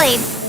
Blade!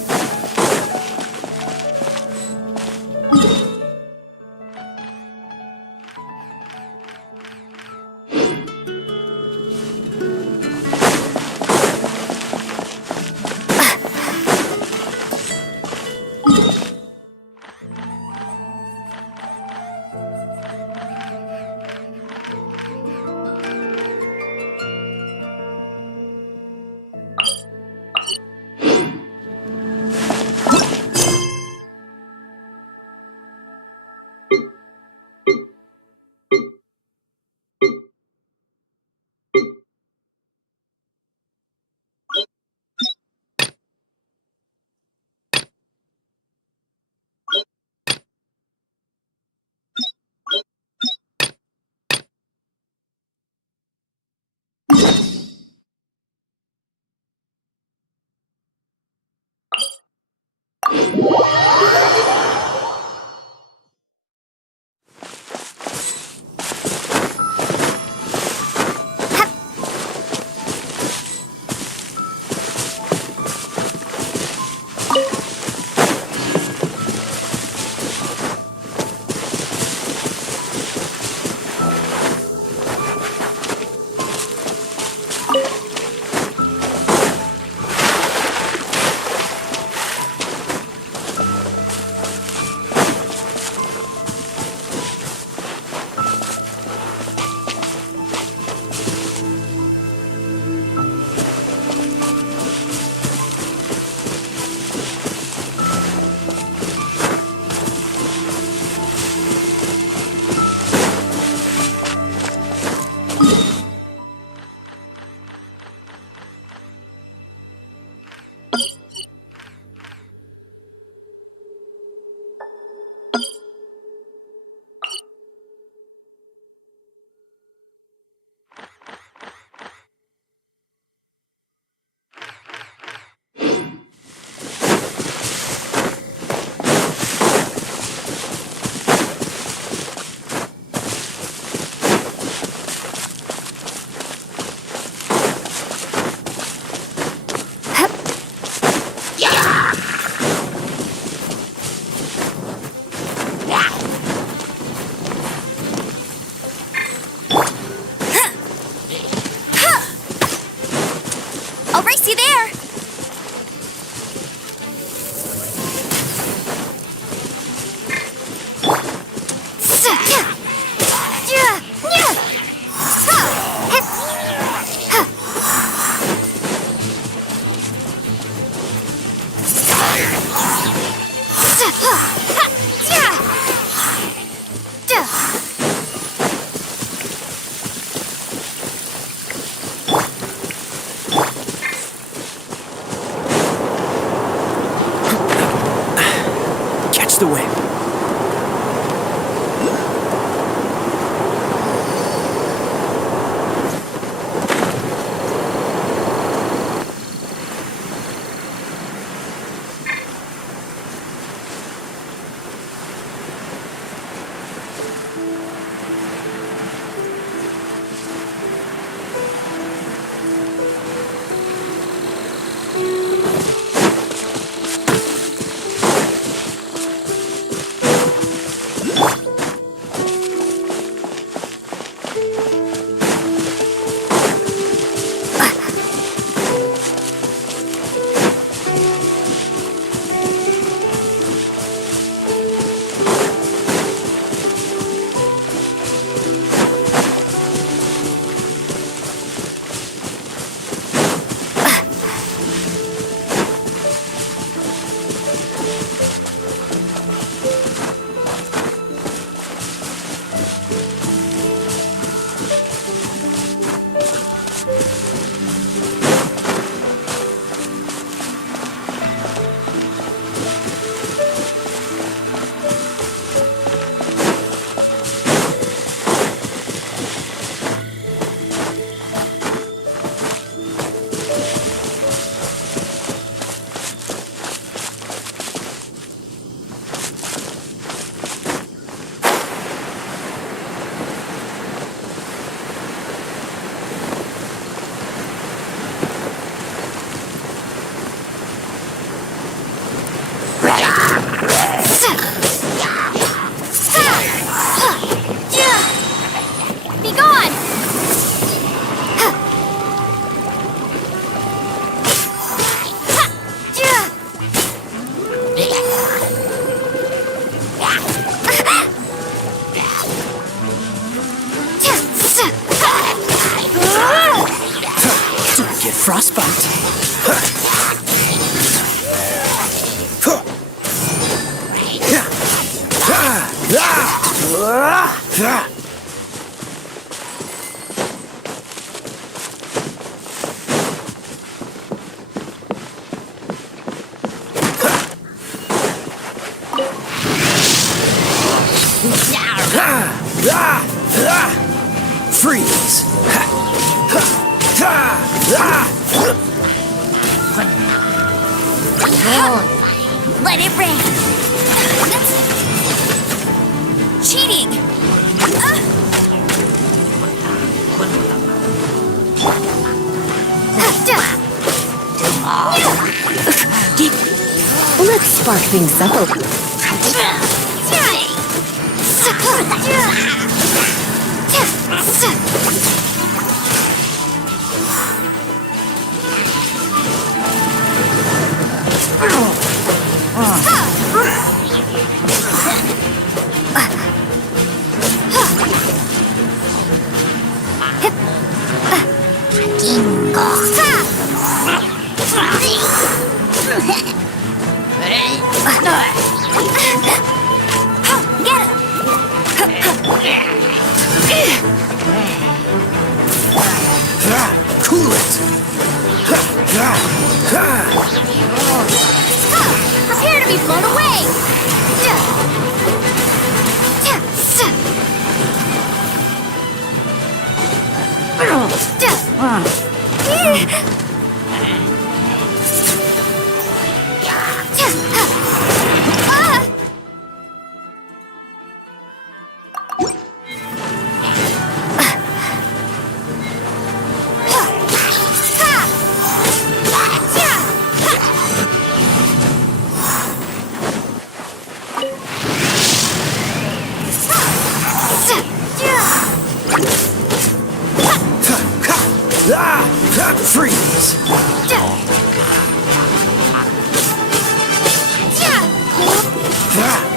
I'll race you there! Catch the wind. Be gone! Don't get frostbite. Freeze! Let it rain. Cheating. Let's spark things up a little. Cool it! Prepare to be blown away! Freeze!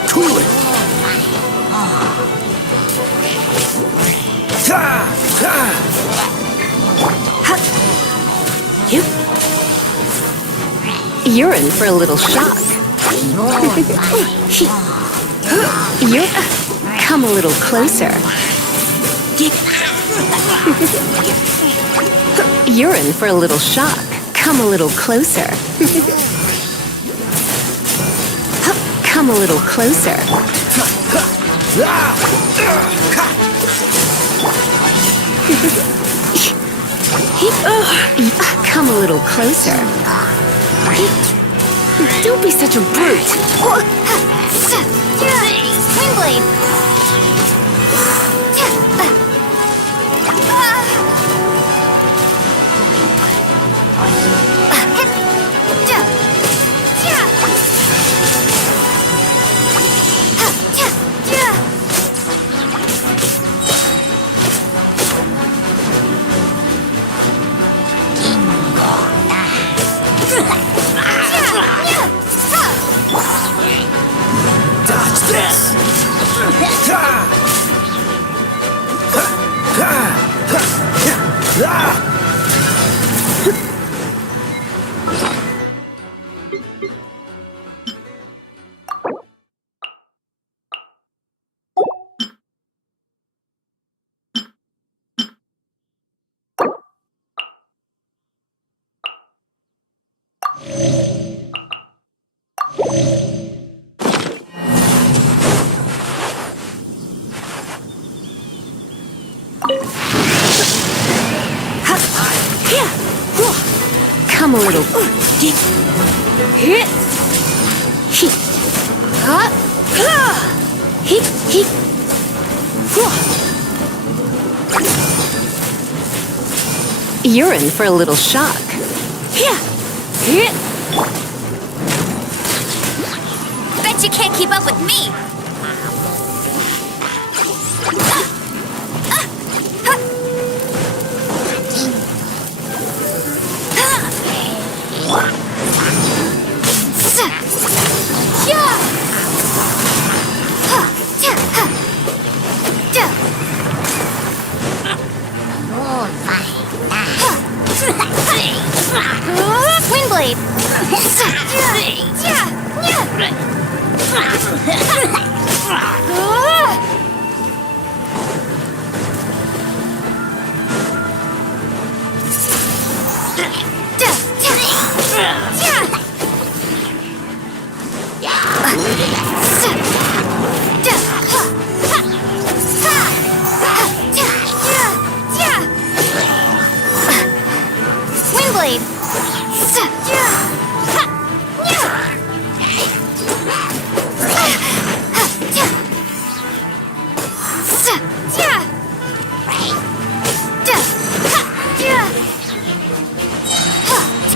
Cool it! You're in for a little shock. You're... Come a little closer. You're in for a little shock. Come a little closer. Come a little closer. Come a little closer. Don't be such a brute. Windblade! Dodge this! Come a little. You're in for a little shock. Bet you can't keep up with me! Windblade!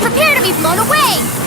Prepare to be blown away!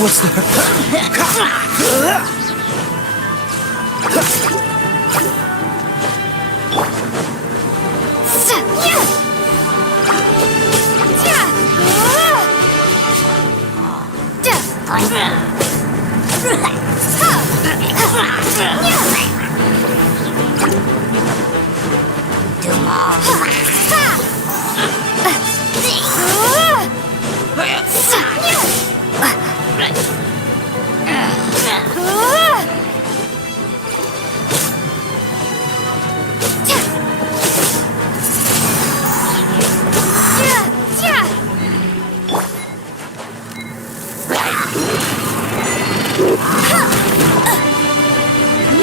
What's that?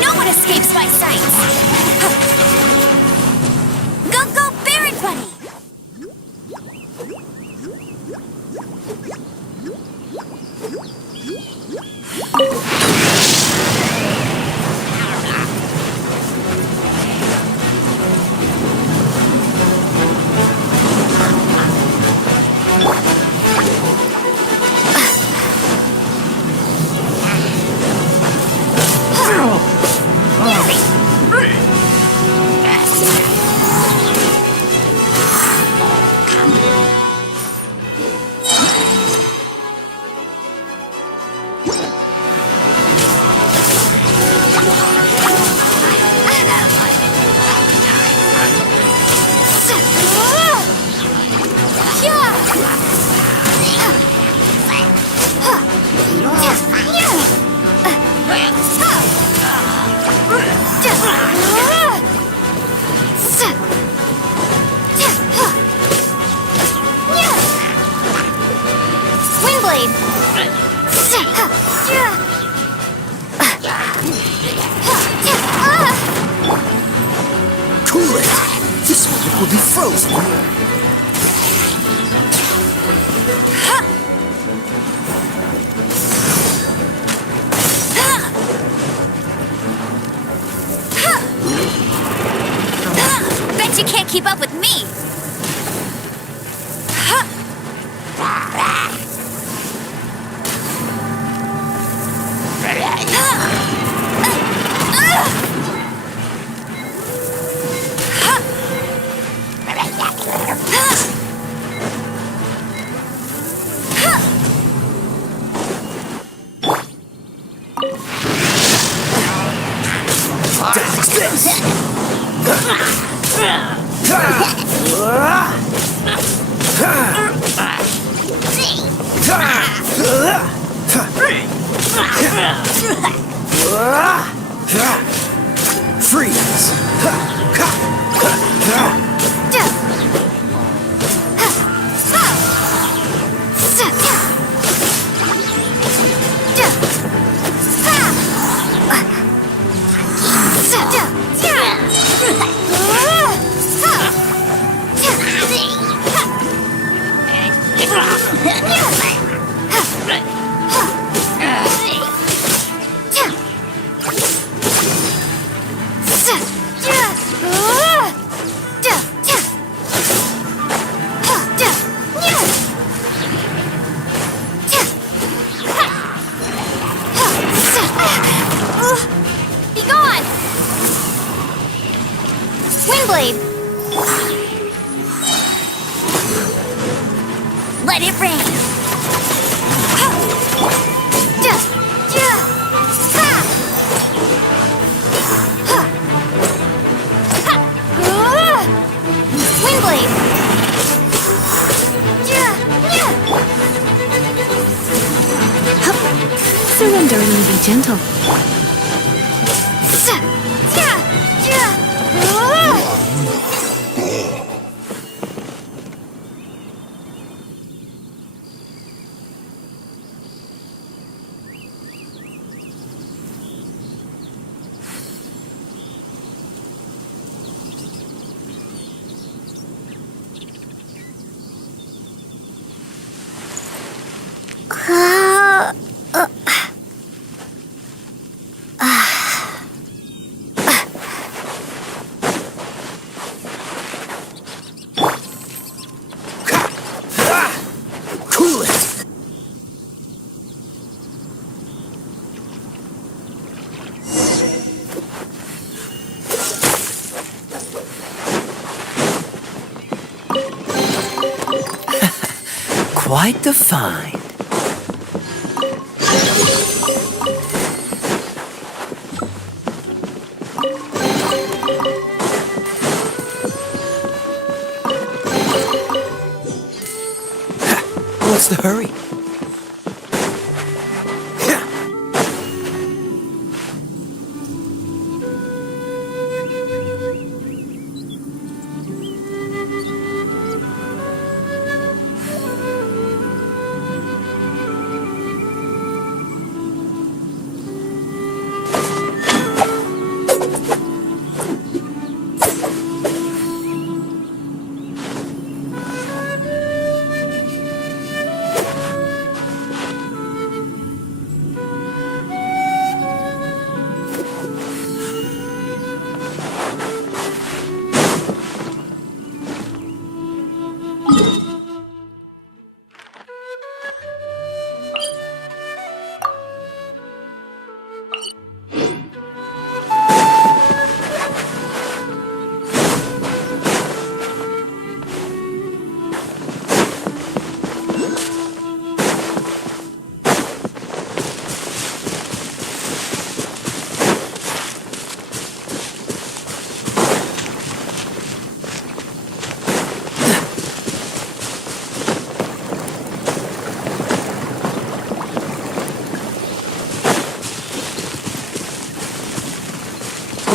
No one escapes my sights! Go, Baron Bunny! Cool it! This one will be frozen. Bet you can't keep up with me! That's this! Let it rain. Swing blade. Surrender and be gentle. Cool it! Quite the find. What's the hurry?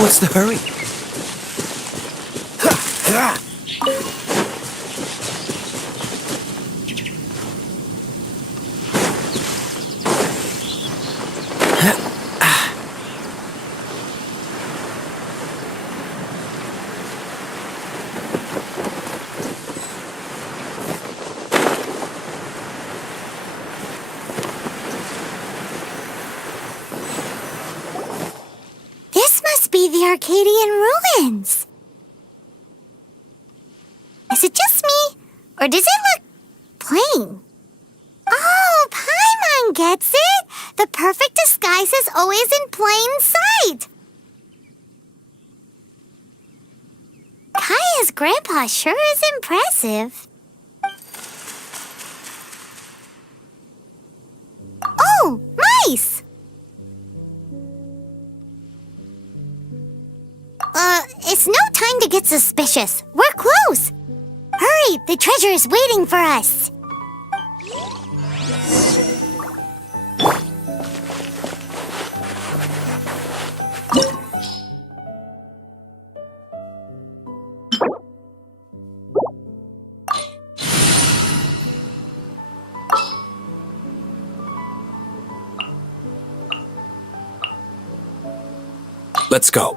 What's the hurry? This must be the Arcadian ruins. Is it just me, or does it look plain? Oh, Paimon gets it! The perfect disguise is always in plain sight! Kaya's grandpa sure is impressive. Oh, mice! It's no time to get suspicious. We're close. Hurry, the treasure is waiting for us. Let's go.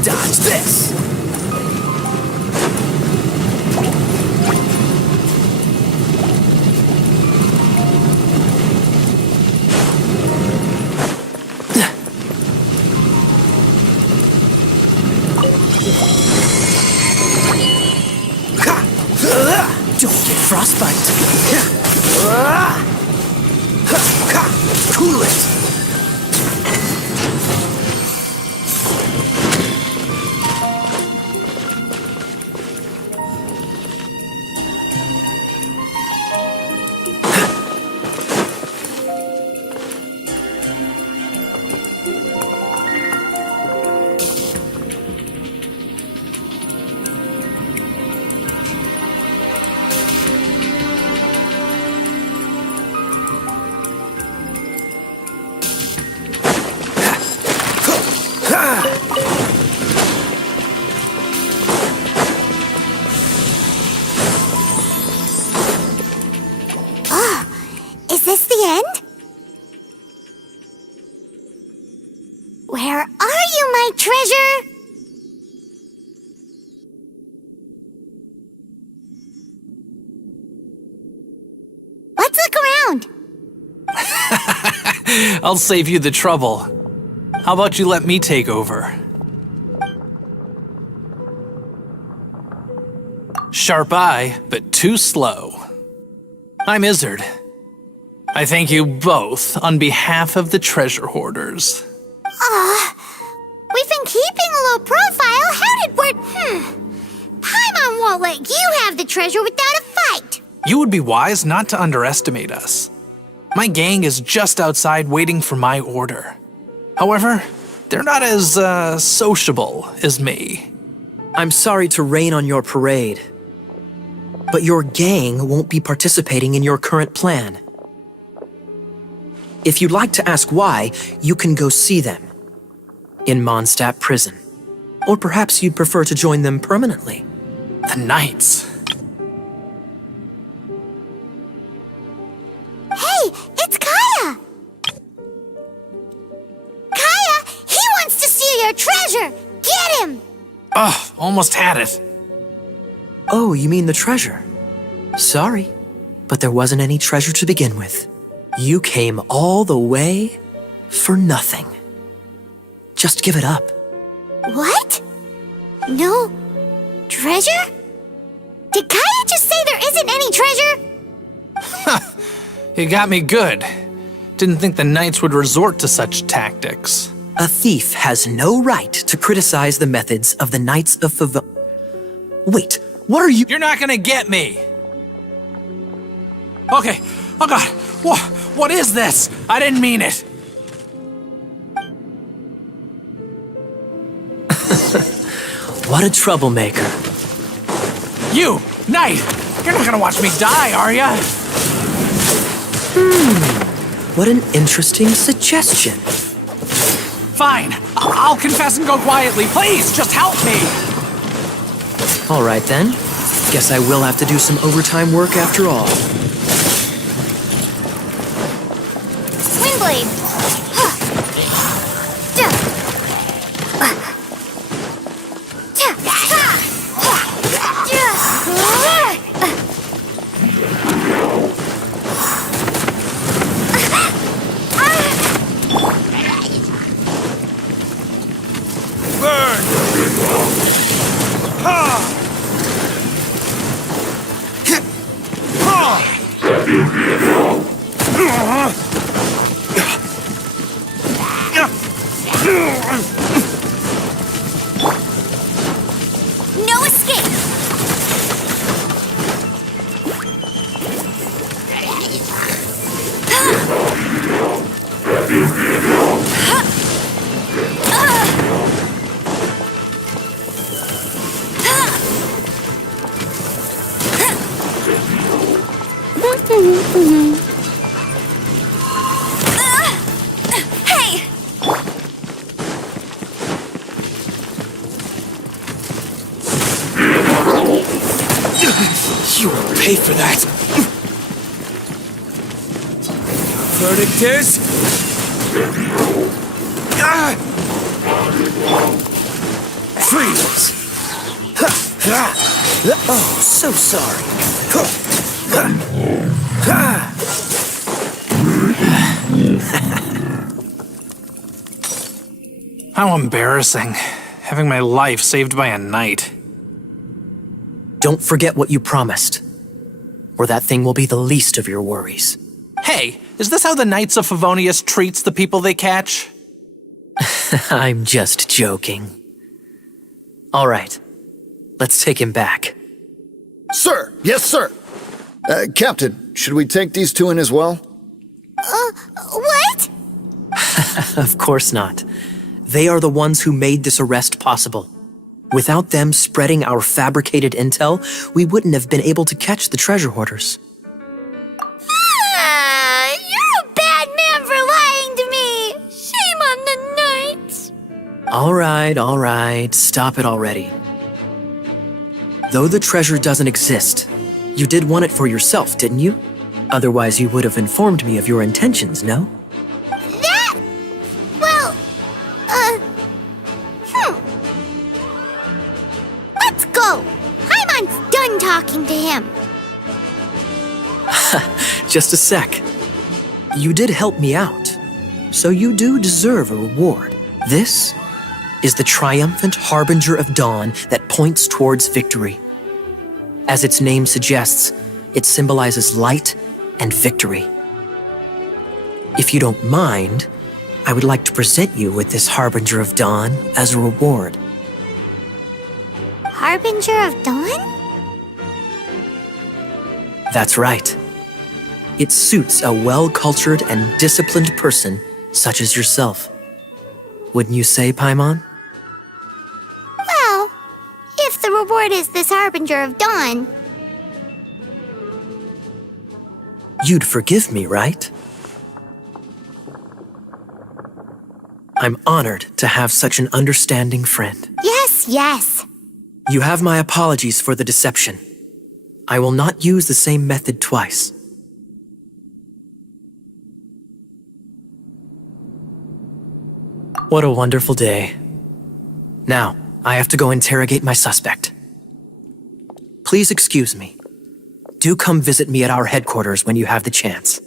Dodge this! Don't get frostbite. Cool it. Is this the end? Where are you, my treasure? Let's look around. I'll save you the trouble. How about you let me take over? Sharp eye, but too slow. I'm Izzard. I thank you both on behalf of the treasure hoarders. We've been keeping a low profile. How did we... Paimon won't let you have the treasure without a fight. You would be wise not to underestimate us. My gang is just outside waiting for my order. However, they're not as, sociable as me. I'm sorry to rain on your parade, but your gang won't be participating in your current plan. If you'd like to ask why, you can go see them in Mondstadt Prison. Or perhaps you'd prefer to join them permanently. The Knights. Hey, it's Kaya! Kaya, he wants to steal your treasure! Get him! Ugh, almost had it. Oh, you mean the treasure? Sorry, but there wasn't any treasure to begin with. You came all the way for nothing. Just give it up. What? No treasure? Did Kaya just say there isn't any treasure? You got me good. Didn't think the Knights would resort to such tactics. A thief has no right to criticize the methods of the Knights of Favil... Wait, what are you... You're not gonna get me! Okay, oh god, what is this? I didn't mean it. What a troublemaker. You, Knight, you're not gonna watch me die, are ya? What an interesting suggestion. Fine, I'll confess and go quietly. Please, just help me. All right then. Guess I will have to do some overtime work after all. Windblade! No escape! Hey! You will pay for that. Verdict is... Freeze! Oh, so sorry. How embarrassing, having my life saved by a knight. Don't forget what you promised. or that thing will be the least of your worries. Hey, is this how the Knights of Favonius treats the people they catch? I'm just joking. All right, let's take him back. Sir! Yes, sir! Captain, should we take these two in as well? What? Of course not. They are the ones who made this arrest possible. Without them spreading our fabricated intel, we wouldn't have been able to catch the treasure hoarders. You're a bad man for lying to me. Shame on the Knights. All right, stop it already. Though the treasure doesn't exist, you did want it for yourself, didn't you? Otherwise, you would have informed me of your intentions, no? Well, let's go. Paimon's done talking to him. Just a sec. You did help me out, so you do deserve a reward. This is the triumphant harbinger of dawn that points towards victory. As its name suggests, it symbolizes light and victory. If you don't mind, I would like to present you with this harbinger of dawn as a reward. Harbinger of Dawn? That's right. It suits a well-cultured and disciplined person such as yourself. Wouldn't you say, Paimon? Well, if the reward is this Harbinger of Dawn. You'd forgive me, right? I'm honored to have such an understanding friend. Yes. You have my apologies for the deception. I will not use the same method twice. What a wonderful day. Now, I have to go interrogate my suspect. Please excuse me. Do come visit me at our headquarters when you have the chance.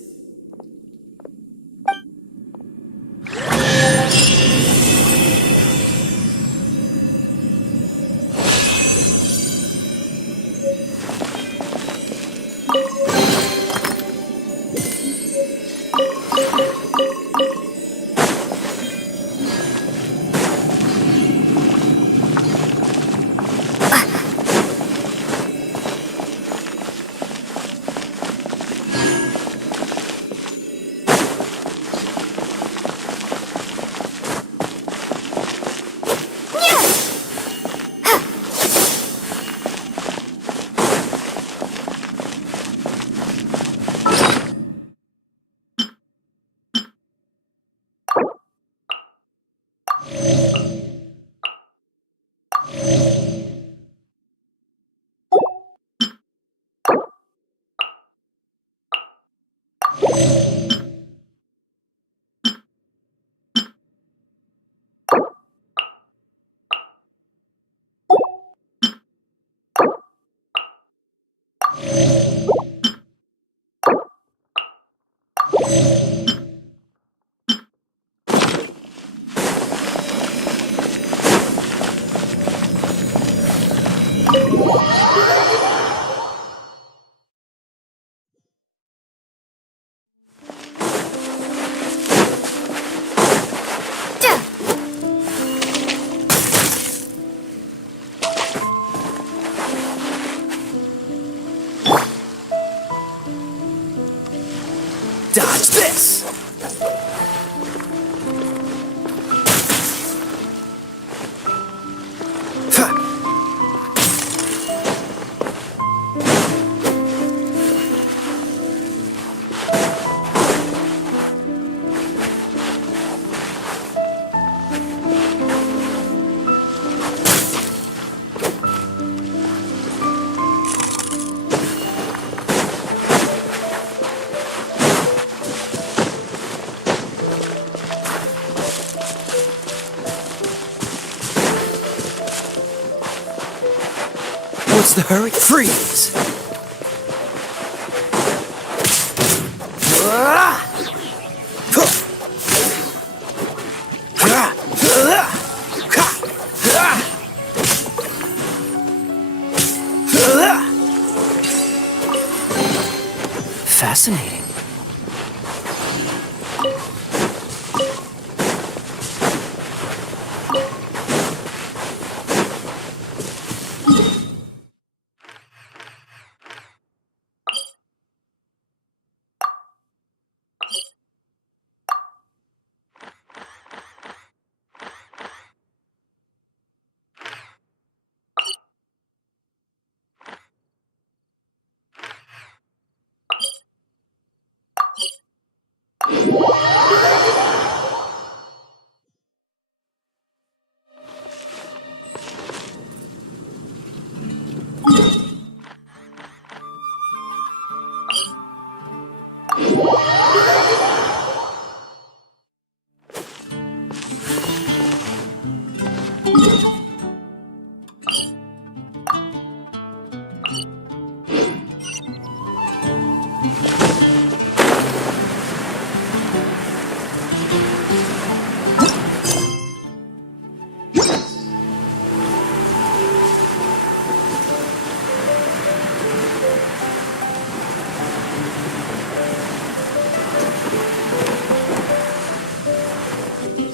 Dodge this! What's the hurry? Freeze! Fascinating.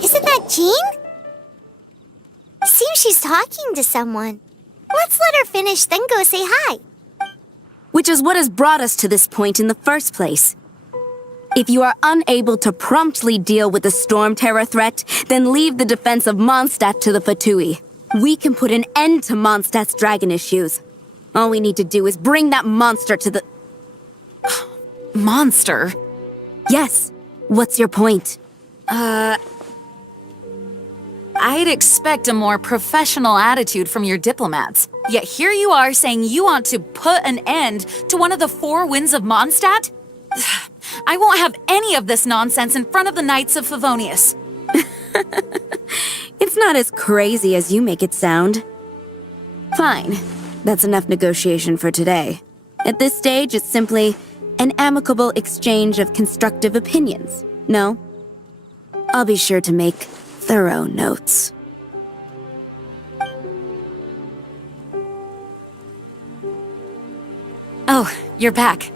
Isn't that Jean? Seems she's talking to someone. Let's let her finish, then go say hi. Which is what has brought us to this point in the first place. If you are unable to promptly deal with the Storm Terror threat, then leave the defense of Mondstadt to the Fatui. We can put an end to Mondstadt's dragon issues. All we need to do is bring that monster to the... Monster? Yes. What's your point? I'd expect a more professional attitude from your diplomats. Yet here you are saying you want to put an end to one of the four winds of Mondstadt? I won't have any of this nonsense in front of the Knights of Favonius. It's not as crazy as you make it sound. Fine. That's enough negotiation for today. At this stage, it's simply an amicable exchange of constructive opinions. No? I'll be sure to make thorough notes. Oh, you're back.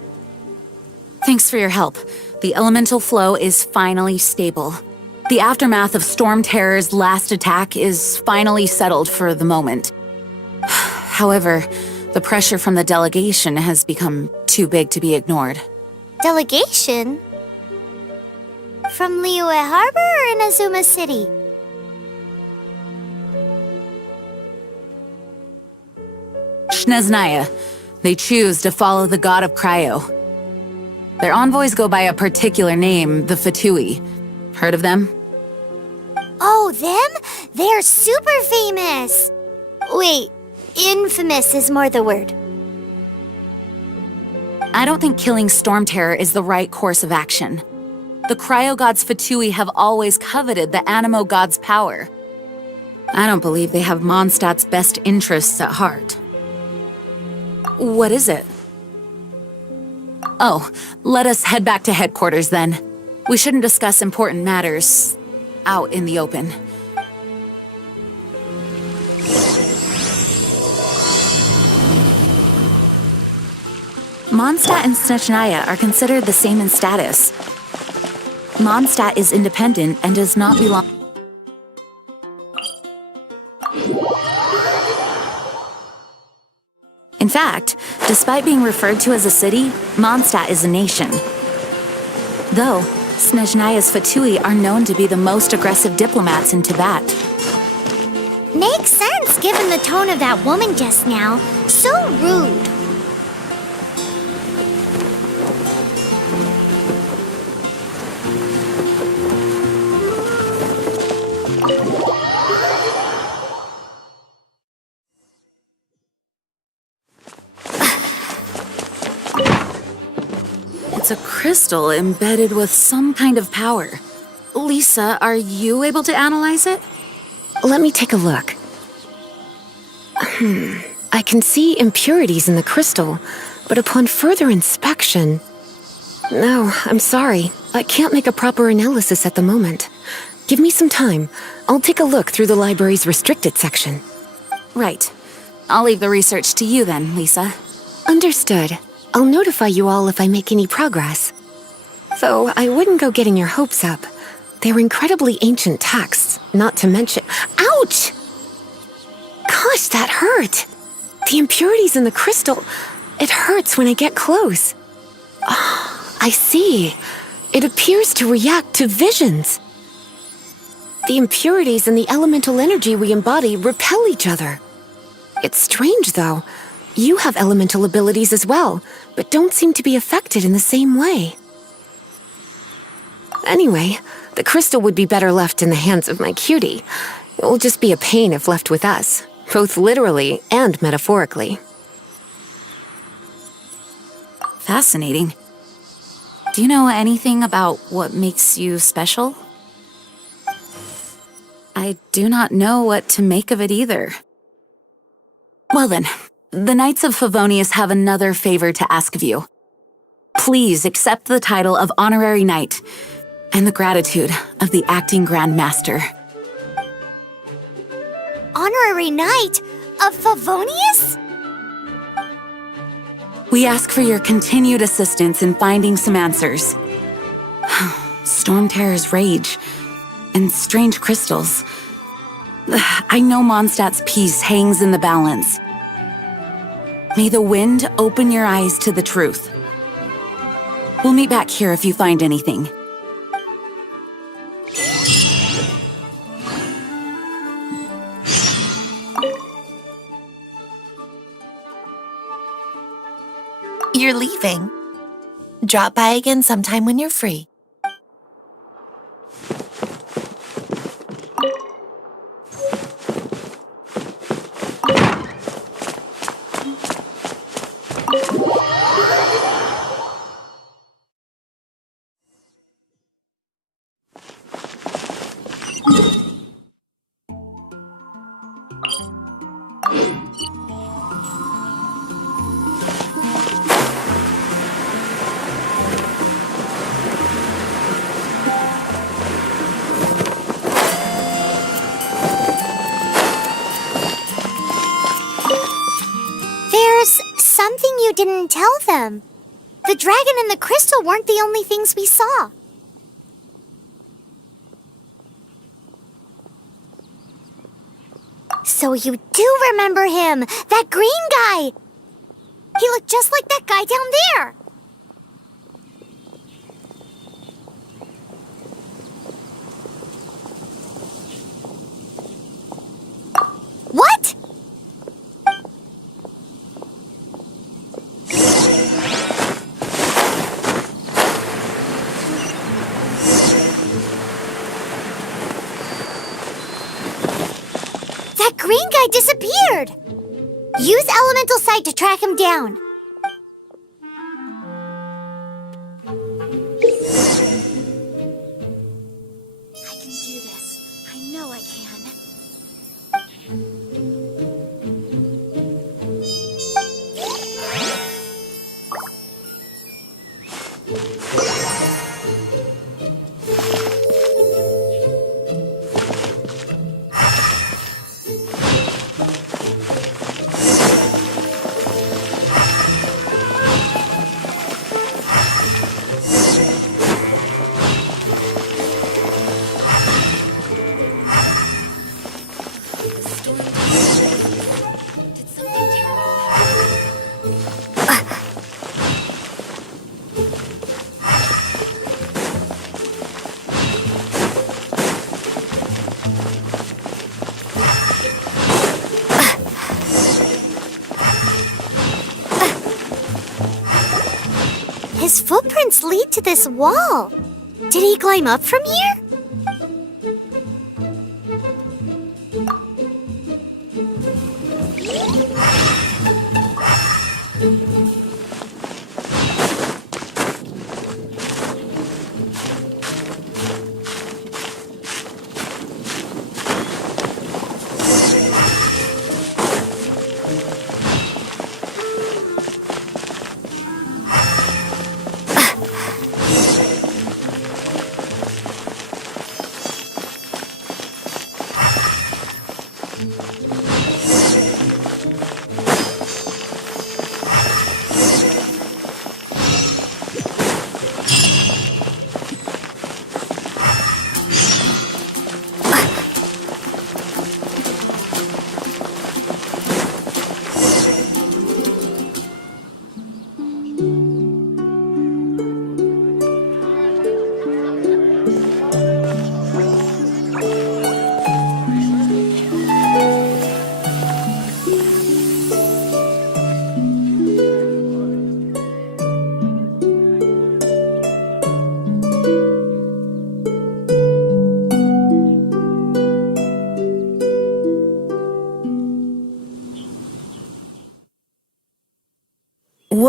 Thanks for your help. The elemental flow is finally stable. The aftermath of Storm Terror's last attack is finally settled for the moment. However, the pressure from the delegation has become too big to be ignored. Delegation? From Liyue Harbor or Inazuma City? Snezhnaya. They choose to follow the god of Cryo. Their envoys go by a particular name, the Fatui. Heard of them? Oh, them? They're super famous! Wait, infamous is more the word. I don't think killing Storm Terror is the right course of action. The Cryo God's Fatui have always coveted the Animo God's power. I don't believe they have Mondstadt's best interests at heart. What is it? Oh, let us head back to headquarters then. We shouldn't discuss important matters out in the open. Mondstadt and Snezhnaya are considered the same in status. Mondstadt is independent and does not belong. In fact, despite being referred to as a city, Mondstadt is a nation. Though, Snezhnaya's Fatui are known to be the most aggressive diplomats in Tibet. Makes sense given the tone of that woman just now. So rude. It's a crystal embedded with some kind of power. Lisa, are you able to analyze it? Let me take a look. I can see impurities in the crystal, but upon further inspection... No, I'm sorry. I can't make a proper analysis at the moment. Give me some time. I'll take a look through the library's restricted section. Right. I'll leave the research to you then, Lisa. Understood. I'll notify you all if I make any progress. Though I wouldn't go getting your hopes up. They're incredibly ancient texts, not to mention— Ouch! Gosh, that hurt. The impurities in the crystal— it hurts when I get close. Oh, I see. It appears to react to visions. The impurities and the elemental energy we embody repel each other. It's strange, though. You have elemental abilities as well, but don't seem to be affected in the same way. Anyway, the crystal would be better left in the hands of my cutie. It will just be a pain if left with us, both literally and metaphorically. Fascinating. Do you know anything about what makes you special? I do not know what to make of it either. Well then, the Knights of Favonius have another favor to ask of you. Please accept the title of Honorary Knight and the gratitude of the Acting Grand Master. Honorary Knight of Favonius? We ask for your continued assistance in finding some answers. Storm Terror's rage and strange crystals. I know Mondstadt's peace hangs in the balance. May the wind open your eyes to the truth. We'll meet back here if you find anything. You're leaving. Drop by again sometime when you're free. Something you didn't tell them. The dragon and the crystal weren't the only things we saw. So you do remember him, that green guy. He looked just like that guy down there. What? That green guy disappeared! Use Elemental Sight to track him down. I can do this. I know I can. His footprints lead to this wall. Did he climb up from here?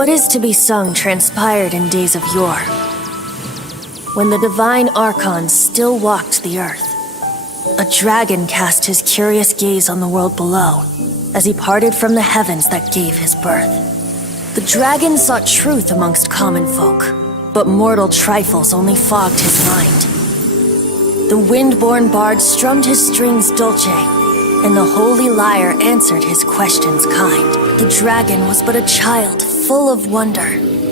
What is to be sung transpired in days of yore, when the divine archons still walked the earth. A dragon cast his curious gaze on the world below, as he parted from the heavens that gave his birth. The dragon sought truth amongst common folk, but mortal trifles only fogged his mind. The wind-born bard strummed his strings dulce, and the holy lyre answered his questions kind. The dragon was but a child full of wonder,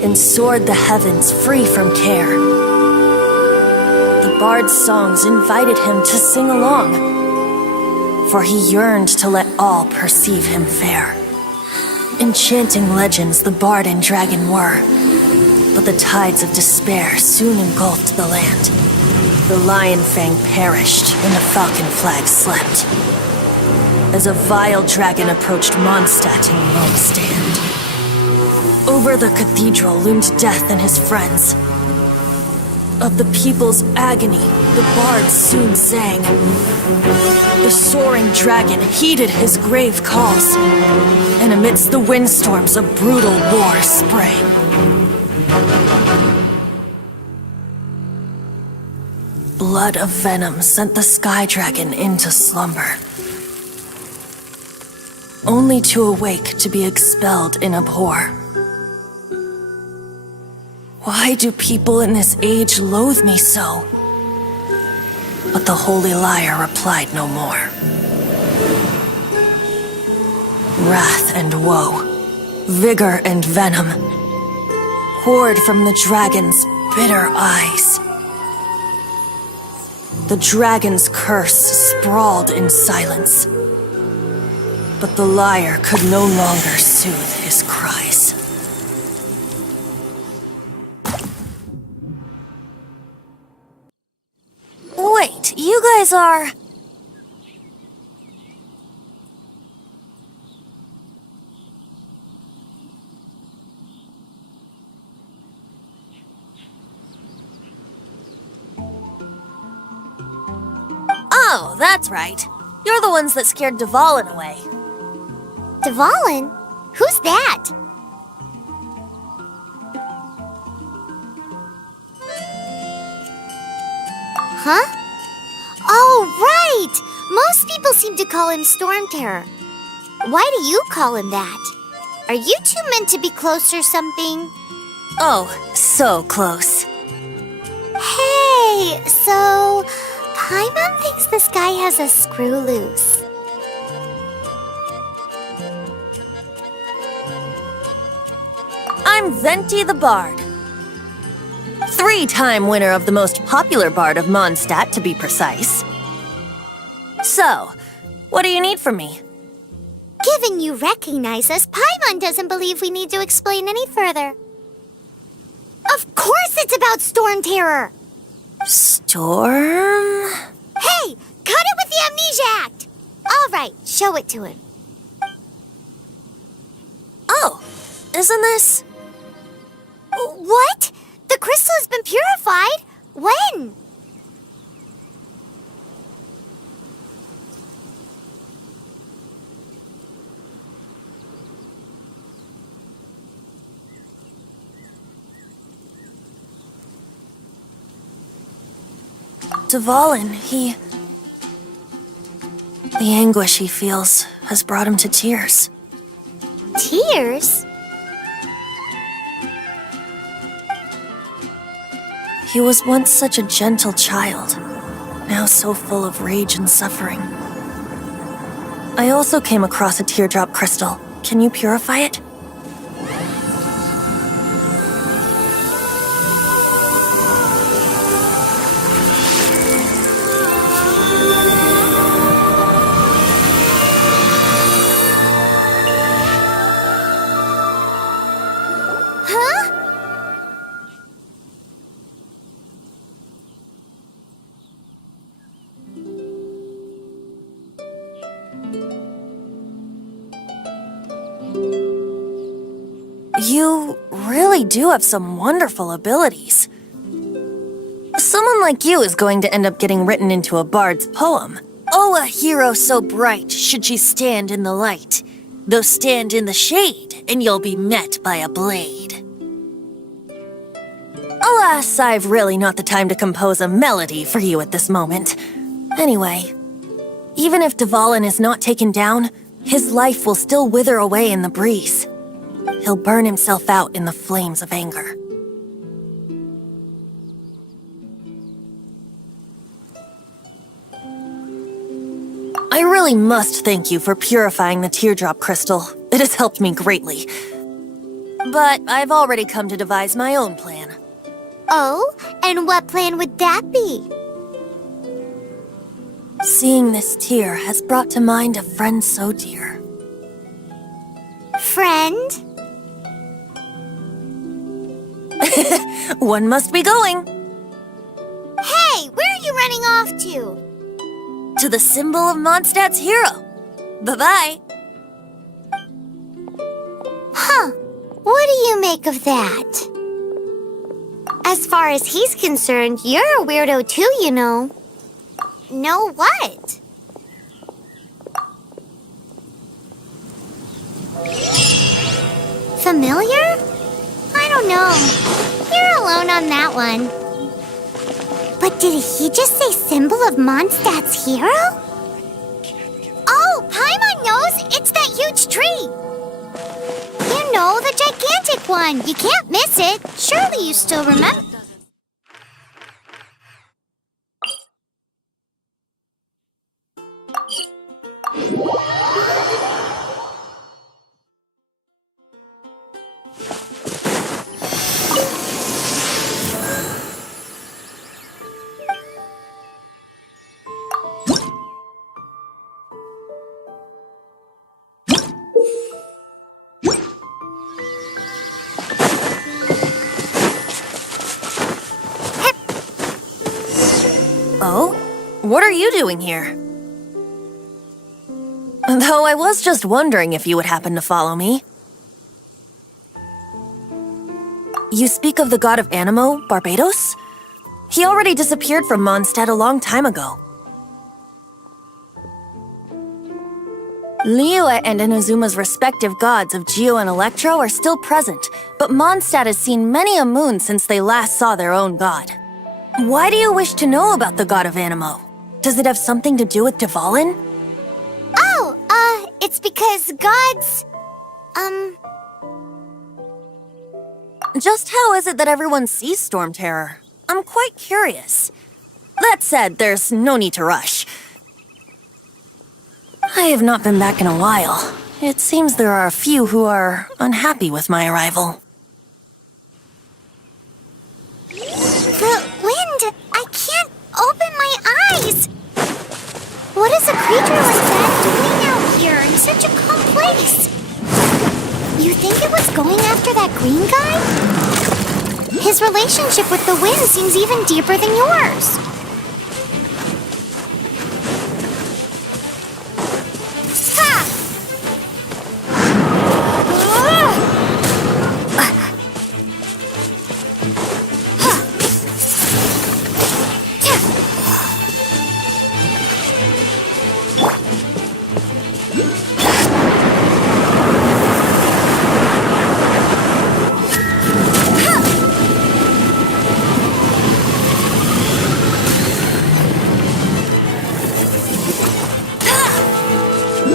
and soared the heavens free from care. The bard's songs invited him to sing along, for he yearned to let all perceive him fair. Enchanting legends the bard and dragon were, but the tides of despair soon engulfed the land. The lion fang perished, and the falcon flag slept, as a vile dragon approached Mondstadt in lone stand. Over the cathedral loomed death and his friends. Of the people's agony, the bard soon sang. The soaring dragon heeded his grave calls, and amidst the windstorms a brutal war sprang. Blood of venom sent the sky dragon into slumber, only to awake to be expelled in abhor. Why do people in this age loathe me so? But the holy lyre replied no more. Wrath and woe, vigor and venom, poured from the dragon's bitter eyes. The dragon's curse sprawled in silence, but the lyre could no longer soothe his cries. Wait, you guys are... Oh, that's right. You're the ones that scared Dvalin away. Dvalin? Who's that? Huh? Oh, right! Most people seem to call him Storm Terror. Why do you call him that? Are you two meant to be close or something? Oh, so close. Hey, so... Paimon thinks this guy has a screw loose. I'm Venti the Bard. 3-time winner of the most popular bard of Mondstadt, to be precise. So, what do you need from me? Given you recognize us, Paimon doesn't believe we need to explain any further. Of course it's about Storm Terror! Storm? Hey! Cut it with the Amnesia Act! Alright, show it to him. Oh, isn't this... What? The crystal has been purified? When? Dvalin, the anguish he feels has brought him to tears. Tears? He was once such a gentle child, now so full of rage and suffering. I also came across a teardrop crystal. Can you purify it? You really do have some wonderful abilities. Someone like you is going to end up getting written into a bard's poem. Oh, a hero so bright should she stand in the light. Though stand in the shade, and you'll be met by a blade. Alas, I've really not the time to compose a melody for you at this moment. Anyway, even if Dvalin is not taken down, his life will still wither away in the breeze. He'll burn himself out in the flames of anger. I really must thank you for purifying the teardrop crystal. It has helped me greatly. But I've already come to devise my own plan. Oh, and what plan would that be? Seeing this tear has brought to mind a friend so dear. Friend? One must be going. Hey, where are you running off to? To the symbol of Mondstadt's hero. Bye-bye. Huh. What do you make of that? As far as he's concerned, you're a weirdo too, you know. Know what? Familiar? I don't know. You're alone on that one. But did he just say symbol of Mondstadt's hero? Oh, Paimon knows! It's that huge tree! You know, the gigantic one! You can't miss it! Surely you still remember... Oh? What are you doing here? Though I was just wondering if you would happen to follow me. You speak of the god of Animo, Barbados? He already disappeared from Mondstadt a long time ago. Liyue and Inazuma's respective gods of Geo and Electro are still present, but Mondstadt has seen many a moon since they last saw their own god. Why do you wish to know about the god of Animo? Does it have something to do with Dvalin? Oh, it's because gods... Just how is it that everyone sees Storm Terror? I'm quite curious. That said, there's no need to rush. I have not been back in a while. It seems there are a few who are unhappy with my arrival. The wind! I can't open my eyes! What is a creature like that doing out here in such a calm place? You think it was going after that green guy? His relationship with the wind seems even deeper than yours. Ha!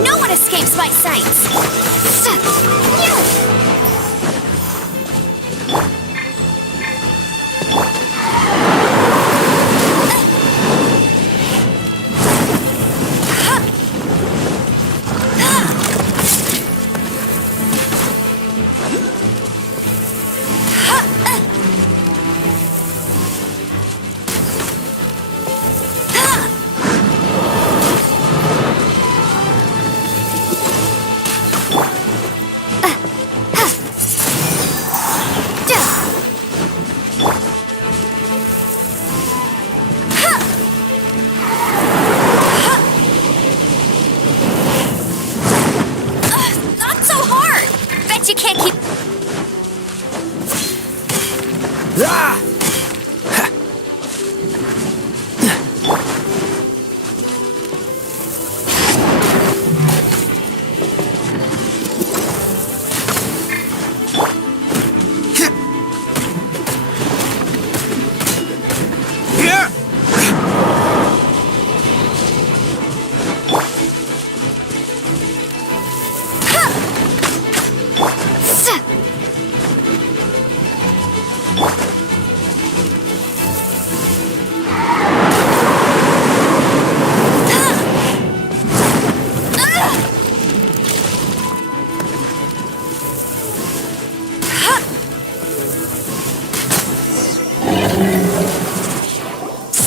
No one escapes my sights!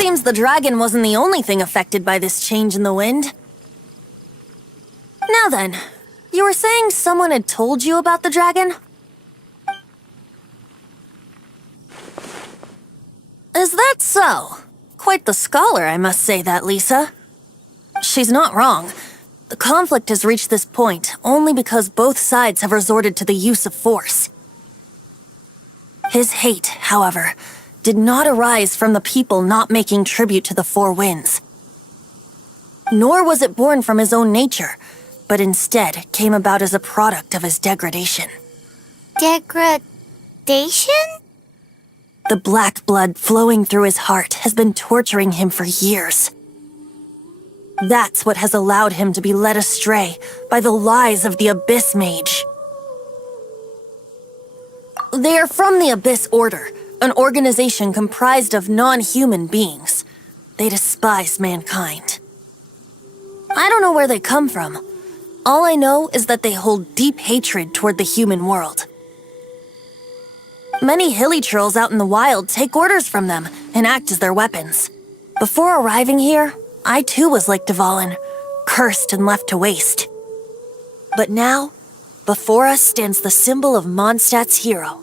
seems the dragon wasn't the only thing affected by this change in the wind. Now then, you were saying someone had told you about the dragon? Is that so? Quite the scholar, I must say that, Lisa. She's not wrong. The conflict has reached this point only because both sides have resorted to the use of force. His hate, however, did not arise from the people not making tribute to the Four Winds. Nor was it born from his own nature, but instead came about as a product of his degradation. Degradation? The black blood flowing through his heart has been torturing him for years. That's what has allowed him to be led astray by the lies of the Abyss Mage. They are from the Abyss Order, an organization comprised of non-human beings. They despise mankind. I don't know where they come from. All I know is that they hold deep hatred toward the human world. Many hilly trolls out in the wild take orders from them and act as their weapons. Before arriving here, I too was like Dvalin, cursed and left to waste. But now, before us stands the symbol of Mondstadt's hero,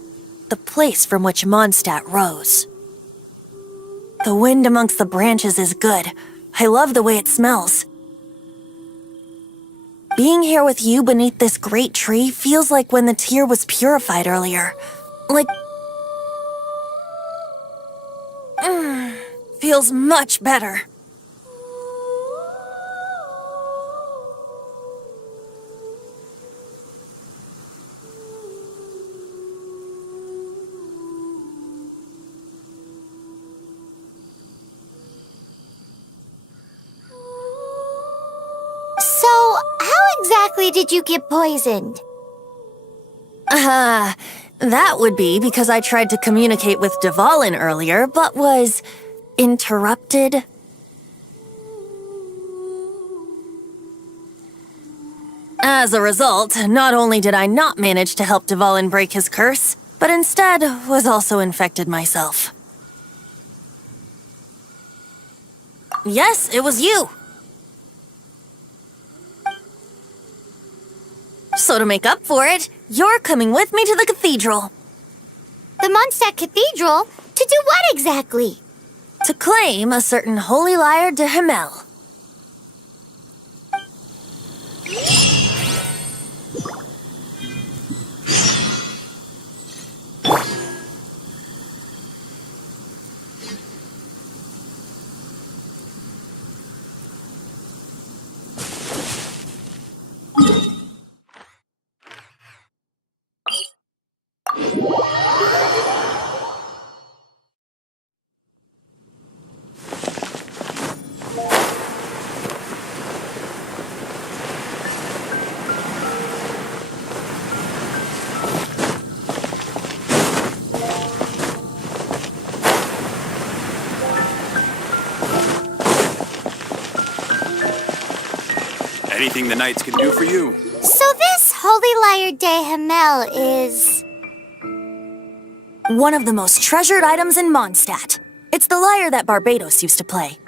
the place from which Mondstadt rose. The wind amongst the branches is good. I love the way it smells. Being here with you beneath this great tree feels like when the tear was purified earlier. Like... feels much better. So, how exactly did you get poisoned? That would be because I tried to communicate with Dvalin earlier, but was interrupted. As a result, not only did I not manage to help Dvalin break his curse, but instead was also infected myself. Yes, it was you. So to make up for it, you're coming with me to the cathedral. The Mondstadt Cathedral? To do what exactly? To claim a certain holy lyre de Himmel. Anything the knights can do for you. So this Holy Lyre de Himmel is... one of the most treasured items in Mondstadt. It's the lyre that Barbados used to play.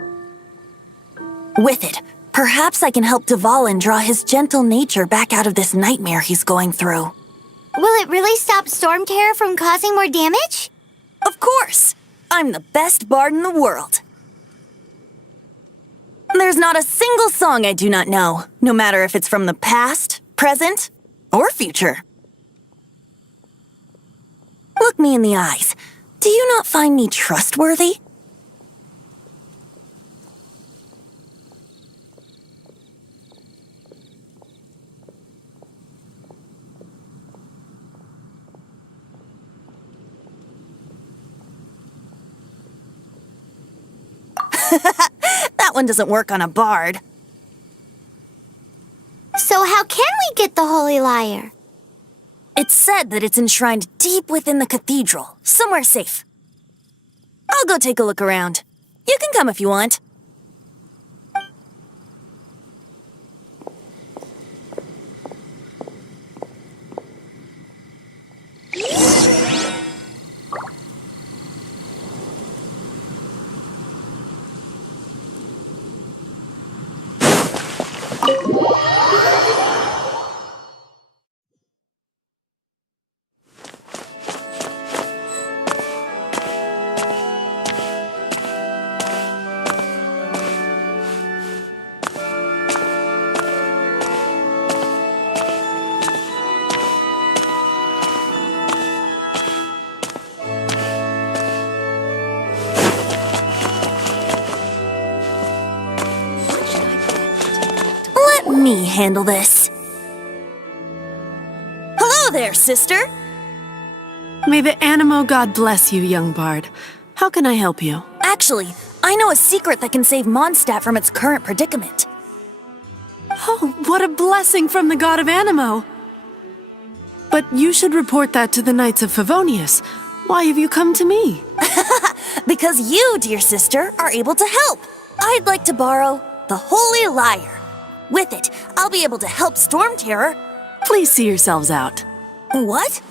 With it, perhaps I can help Dvalin draw his gentle nature back out of this nightmare he's going through. Will it really stop Storm Terror from causing more damage? Of course! I'm the best bard in the world. There's not a single song I do not know, no matter if it's from the past, present, or future. Look me in the eyes. Do you not find me trustworthy? That one doesn't work on a bard. So how can we get the Holy Lyre? It's said that it's enshrined deep within the cathedral, somewhere safe. I'll go take a look around. You can come if you want. handle this. Hello there, sister! May the Animo God bless you, young bard. How can I help you? Actually, I know a secret that can save Mondstadt from its current predicament. Oh, what a blessing from the god of Animo! But you should report that to the Knights of Favonius. Why have you come to me? Because you, dear sister, are able to help. I'd like to borrow the Holy Lyre. With it, I'll be able to help Storm Terror. Please see yourselves out. What?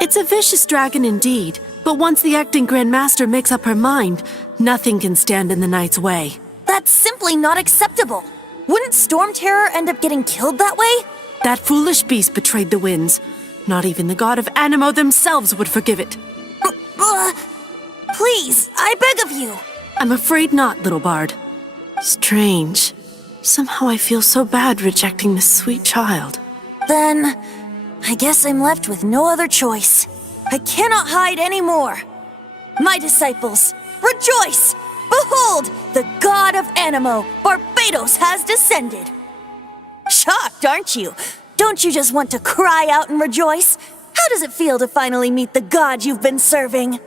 It's a vicious dragon indeed, but once the acting Grand Master makes up her mind, nothing can stand in the Knight's way. That's simply not acceptable. Wouldn't Storm Terror end up getting killed that way? That foolish beast betrayed the winds. Not even the god of Animo themselves would forgive it. Please, I beg of you. I'm afraid not, little bard. Strange. Somehow I feel so bad rejecting this sweet child. Then, I guess I'm left with no other choice. I cannot hide anymore. My disciples, rejoice! Behold, the god of Animo, Barbados, has descended. Shocked, aren't you? Don't you just want to cry out and rejoice? How does it feel to finally meet the god you've been serving?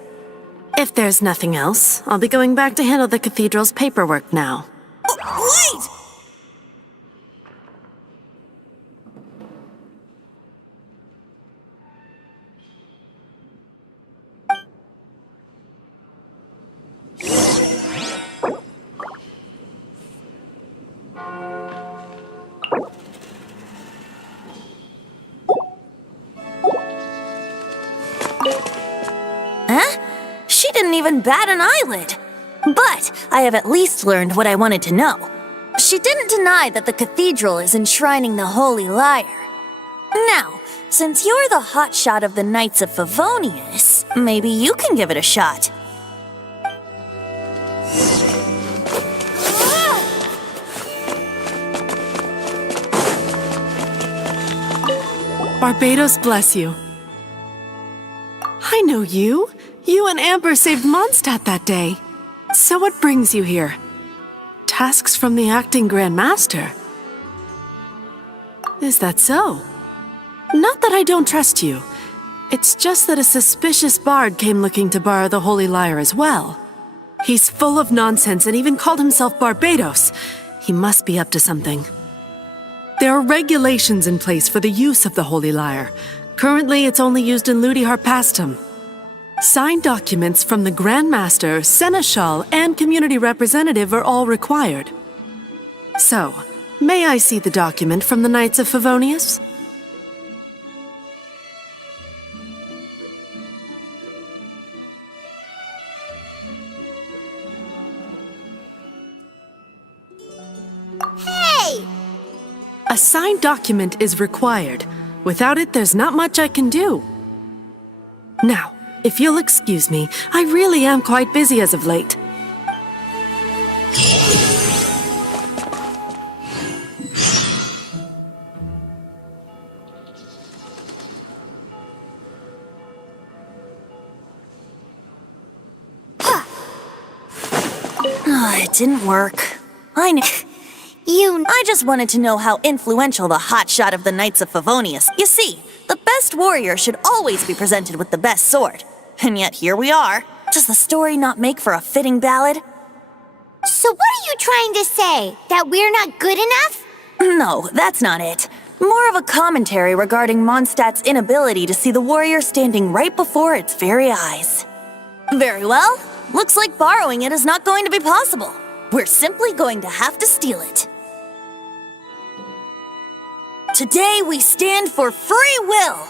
If there's nothing else, I'll be going back to handle the cathedral's paperwork now. Wait! Huh? She didn't even bat an eyelid. But I have at least learned what I wanted to know. She didn't deny that the cathedral is enshrining the Holy Lyre. Now, since you're the hotshot of the Knights of Favonius, maybe you can give it a shot. Barbados bless you. I know you. You and Amber saved Mondstadt that day. So what brings you here? Tasks from the acting Grand Master? Is that so? Not that I don't trust you. It's just that a suspicious bard came looking to borrow the Holy Lyre as well. He's full of nonsense and even called himself Barbados. He must be up to something. There are regulations in place for the use of the Holy Lyre. Currently, it's only used in Ludi Harpastum. Signed documents from the Grand Master, Seneschal, and Community Representative are all required. So, may I see the document from the Knights of Favonius? Hey! A signed document is required. Without it, there's not much I can do. Now, if you'll excuse me, I really am quite busy as of late. It didn't work. I know. I just wanted to know how influential the hotshot of the Knights of Favonius. You see, the best warrior should always be presented with the best sword. And yet here we are. Does the story not make for a fitting ballad? So what are you trying to say? That we're not good enough? No, that's not it. More of a commentary regarding Mondstadt's inability to see the warrior standing right before its very eyes. Very well. Looks like borrowing it is not going to be possible. We're simply going to have to steal it. Today we stand for free will.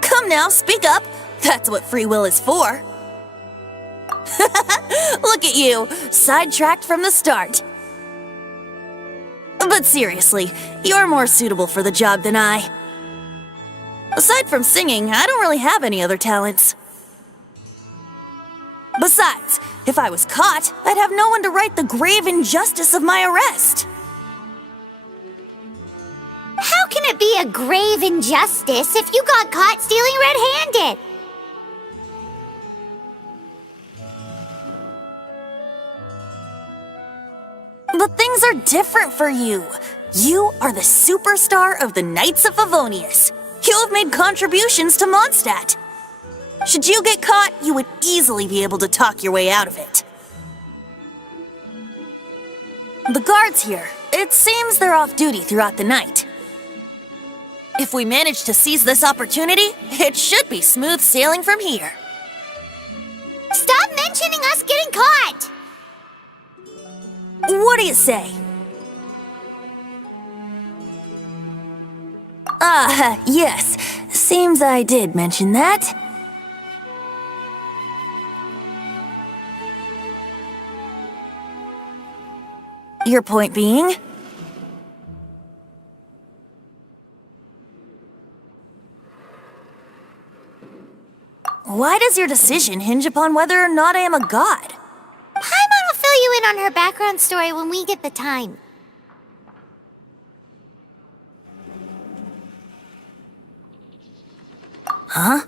Come now, speak up. That's what free will is for. Look at you, sidetracked from the start. But seriously, you're more suitable for the job than I. Aside from singing, I don't really have any other talents. Besides, if I was caught, I'd have no one to right the grave injustice of my arrest. How can it be a grave injustice if you got caught stealing red-handed? But things are different for you. You are the superstar of the Knights of Favonius. You have made contributions to Mondstadt. Should you get caught, you would easily be able to talk your way out of it. The guards here, it seems they're off duty throughout the night. If we manage to seize this opportunity, it should be smooth sailing from here. Stop mentioning us getting caught! What do you say? Yes. Seems I did mention that. Your point being? Why does your decision hinge upon whether or not I am a god? Paimon will fill you in on her background story when we get the time. Huh?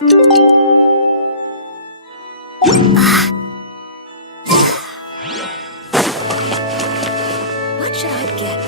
What should I get?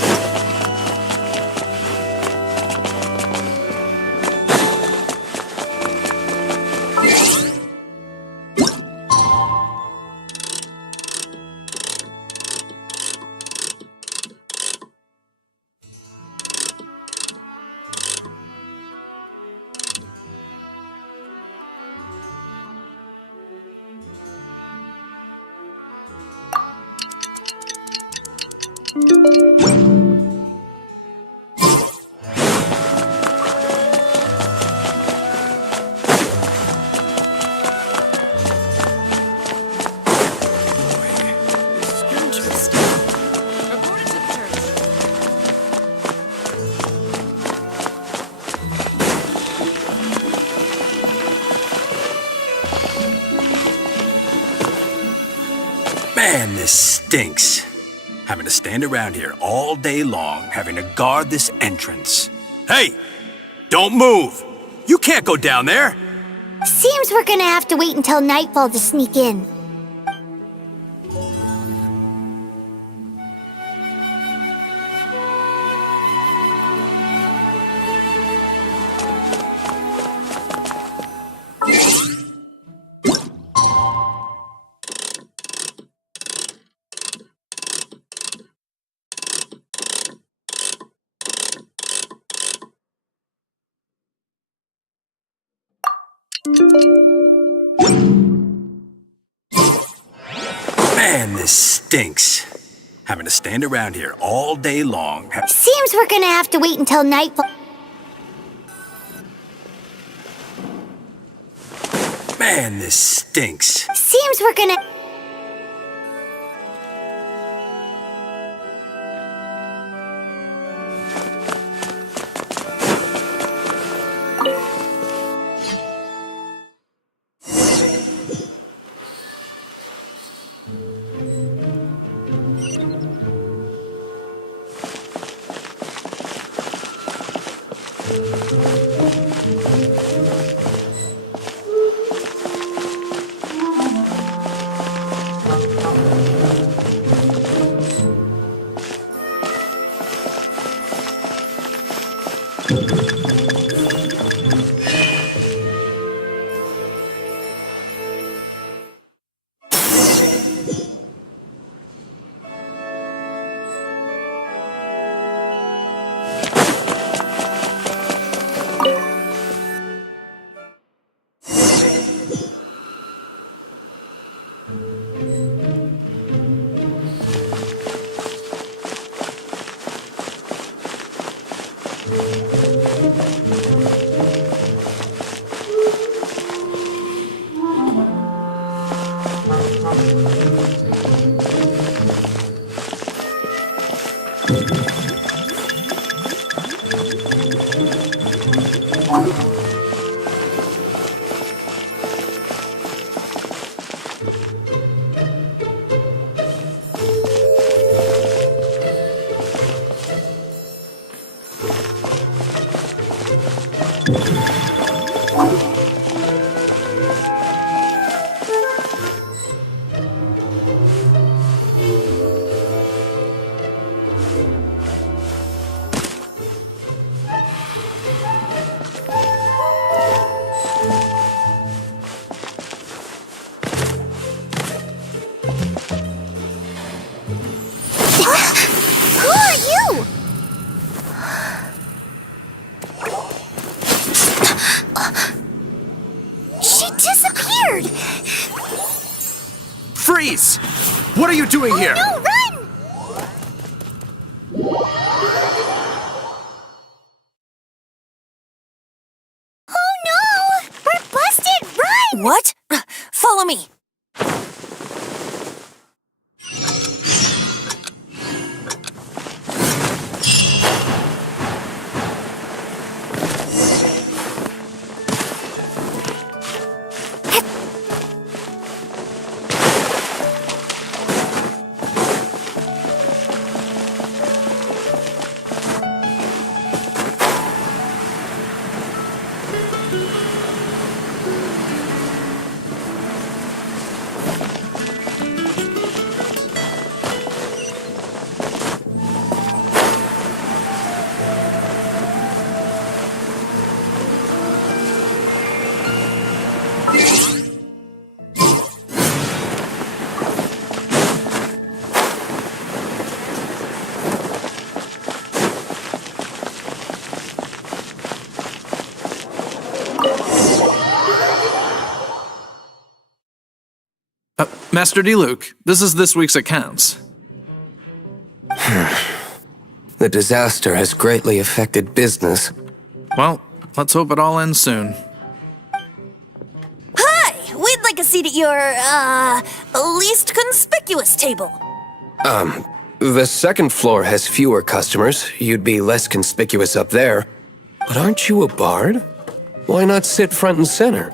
Man, this stinks. Having to stand around here all day long, having to guard this entrance. Hey! Don't move! You can't go down there! Seems we're gonna have to wait until nightfall to sneak in. Man, this stinks. Having to stand around here all day long. Seems we're gonna have to wait until nightfall. Man, this stinks. Seems we're gonna... Who are you? She disappeared! Freeze! What are you doing here? No, run! Oh no! We're busted! Run! What? Follow me. Master D-Luke, this is this week's accounts. The disaster has greatly affected business. Well, let's hope it all ends soon. Hi! We'd like a seat at your, least conspicuous table. The second floor has fewer customers. You'd be less conspicuous up there. But aren't you a bard? Why not sit front and center?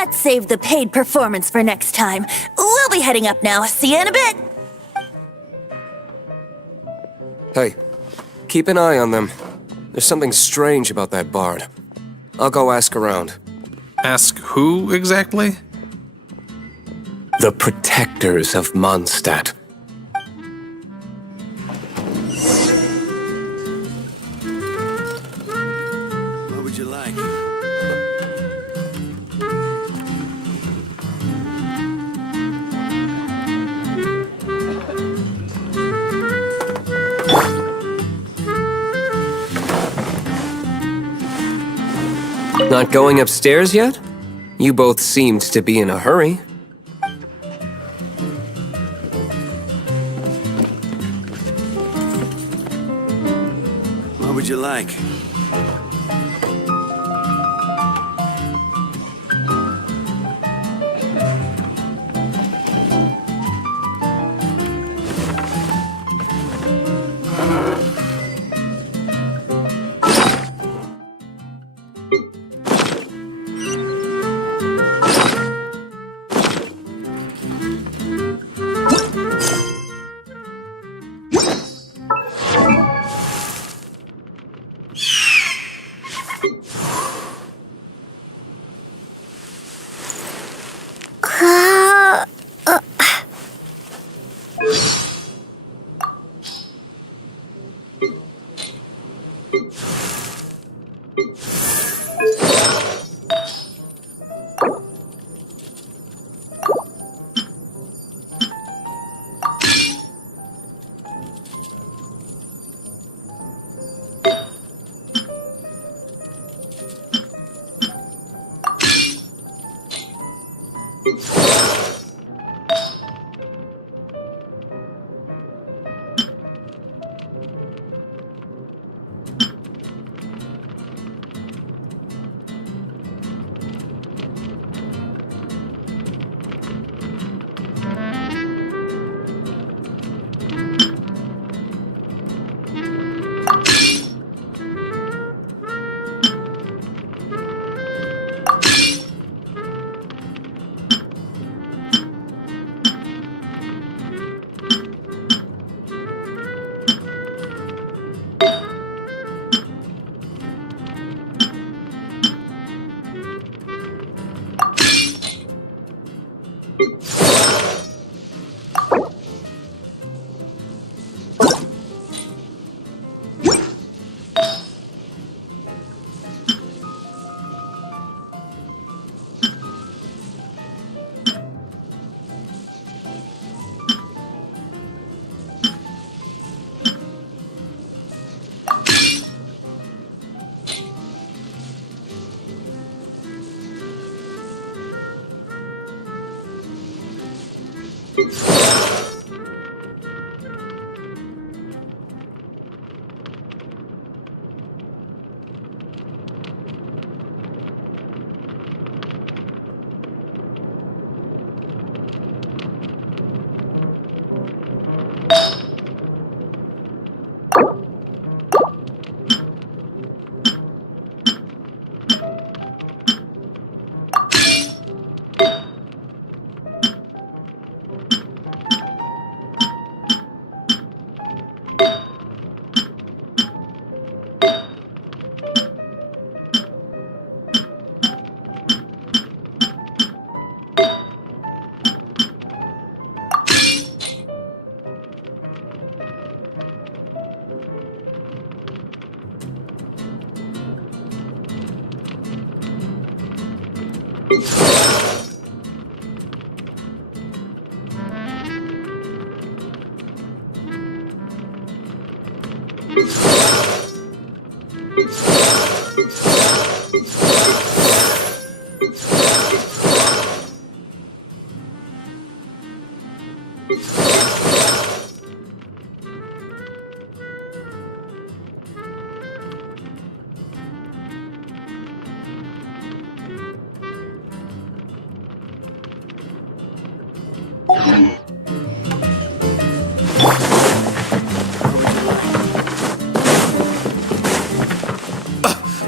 Let's save the paid performance for next time. We'll be heading up now. See you in a bit. Hey, keep an eye on them. There's something strange about that bard. I'll go ask around. Ask who exactly? The protectors of Mondstadt. What would you like? Not going upstairs yet? You both seemed to be in a hurry. What would you like?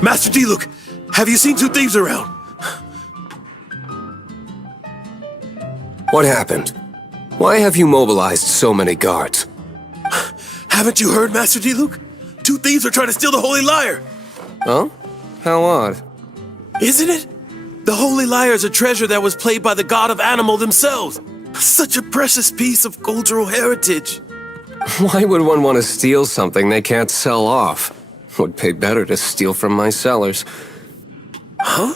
Master D-Luke, have you seen two thieves around? What happened? Why have you mobilized so many guards? Haven't you heard, Master D-Luke? Two thieves are trying to steal the Holy Lyre! Oh? How odd. Isn't it? The Holy Lyre is a treasure that was played by the god of animal themselves. Such a precious piece of cultural heritage. Why would one want to steal something they can't sell off? Would pay better to steal from my sellers. Huh?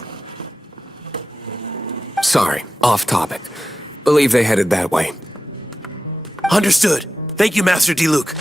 Sorry, off topic. Believe they headed that way. Understood. Thank you, Master Diluc.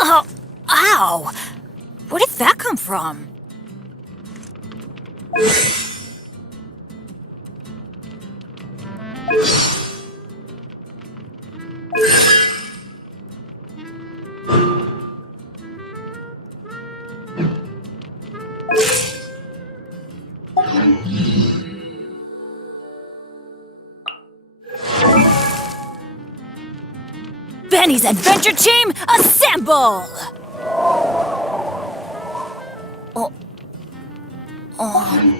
Oh, ow! Where did that come from? Benny's Adventure Team, assemble! Oh. Oh.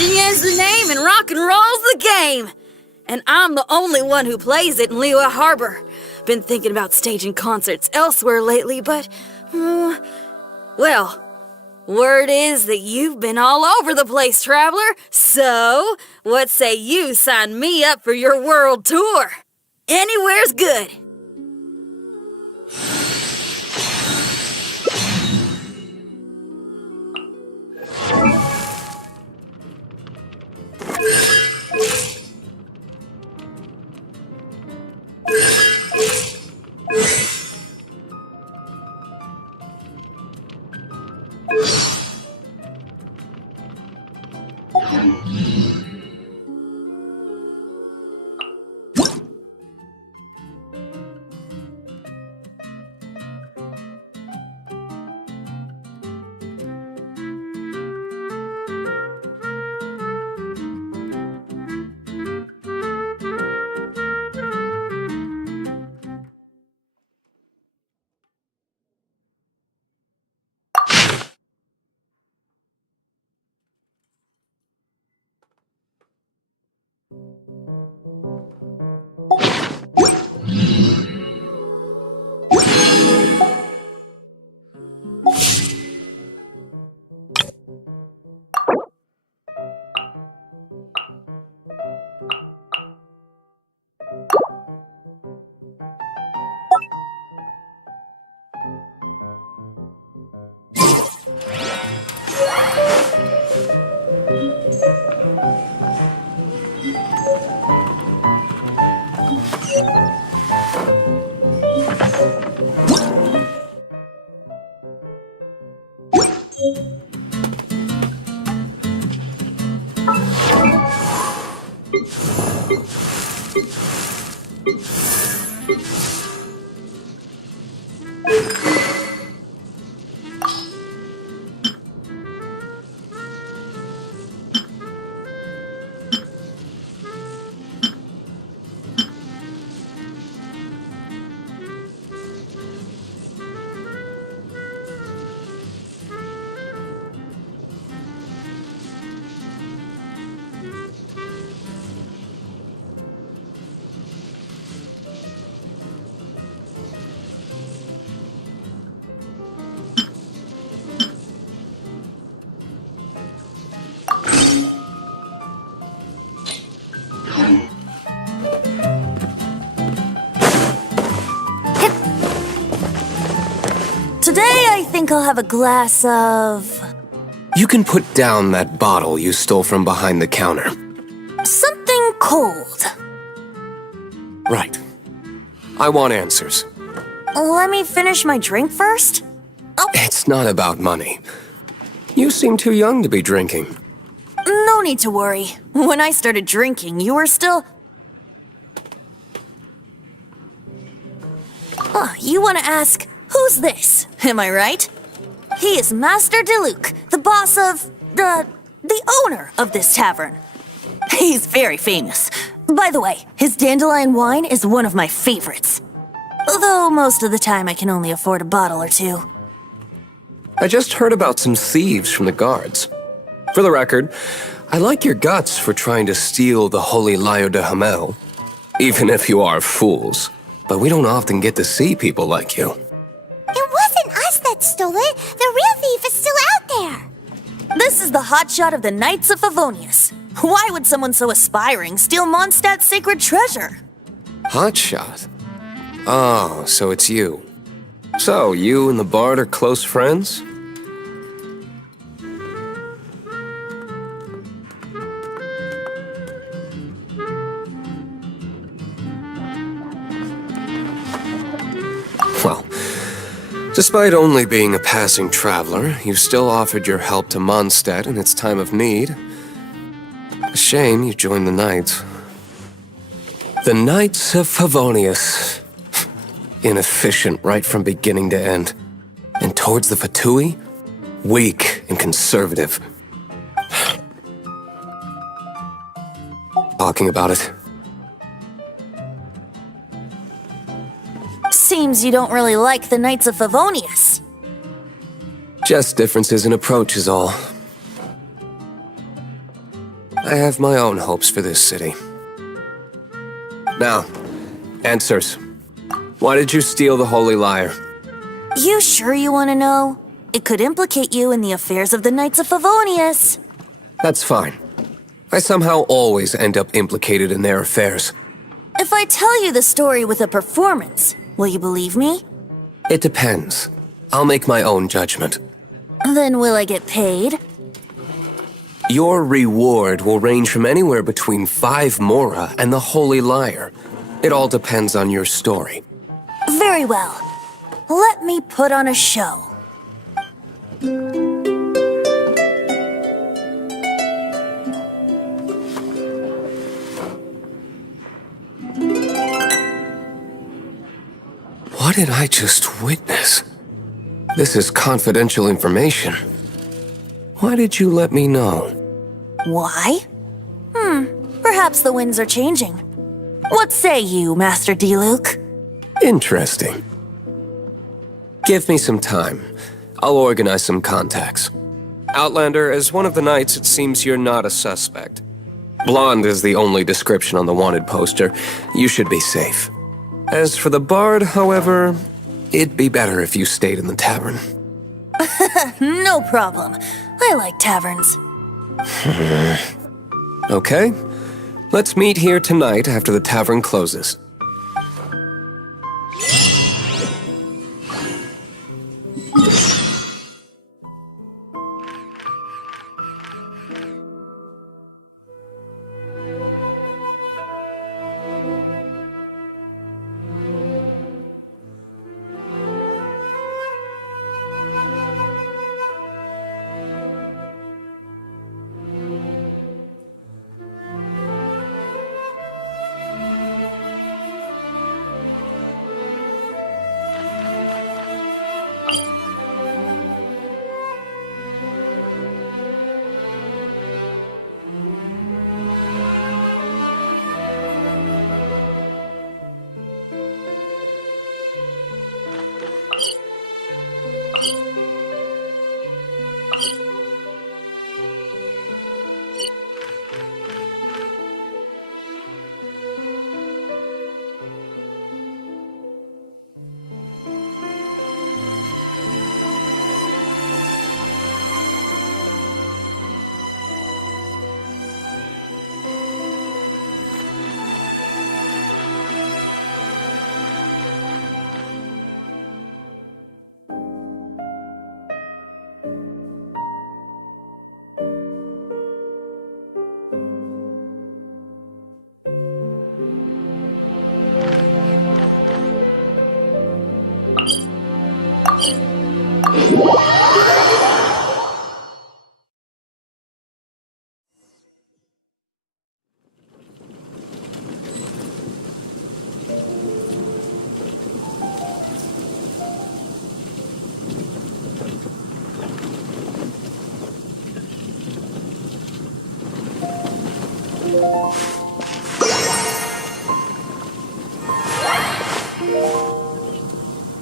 Shenyan's the name and rock and roll's the game. And I'm the only one who plays it in Liyue Harbor. Been thinking about staging concerts elsewhere lately, but... well, word is that you've been all over the place, traveler. So, what say you sign me up for your world tour? Anywhere's good. Today I think I'll have a glass of... You can put down that bottle you stole from behind the counter. something cold. Right. I want answers. Let me finish my drink first? It's not about money. You seem too young to be drinking. No need to worry. When I started drinking, you were still... You want to ask, who's this? Am I right? He is Master Diluc, the boss of... the owner of this tavern. He's very famous. By the way, his dandelion wine is one of my favorites. Although most of the time I can only afford a bottle or two. I just heard about some thieves from the guards. For the record, I like your guts for trying to steal the Holy Lyre de Hamel. Even if you are fools. But we don't often get to see people like you. It wasn't us that stole it. The real thief is still out there. This is the hotshot of the Knights of Favonius. Why would someone so aspiring steal Mondstadt's sacred treasure? Hotshot? Oh, so it's you. So, you and the Bard are close friends? Well, despite only being a passing traveler, you still offered your help to Mondstadt in its time of need. A shame you joined the Knights. The Knights of Favonius. Inefficient right from beginning to end. And towards the Fatui, weak and conservative. Talking about it. Seems you don't really like the Knights of Favonius. Just differences in approach is all. I have my own hopes for this city. Now, answers. Why did you steal the Holy Lyre? You sure you want to know? It could implicate you in the affairs of the Knights of Favonius. That's fine. I somehow always end up implicated in their affairs. If I tell you the story with a performance, will you believe me? It depends. I'll make my own judgment. Then will I get paid? Your reward will range from anywhere between 5 Mora and the Holy Lyre. It all depends on your story. Very well. Let me put on a show. What did I just witness? This is confidential information. Why did you let me know? Why? Perhaps the winds are changing. What say you, Master Diluc? Interesting. Give me some time. I'll organize some contacts. Outlander, as one of the knights, it seems you're not a suspect. Blonde is the only description on the wanted poster. You should be safe. As for the Bard, however, it'd be better if you stayed in the tavern. No problem. I like taverns. Okay. Let's meet here tonight after the tavern closes.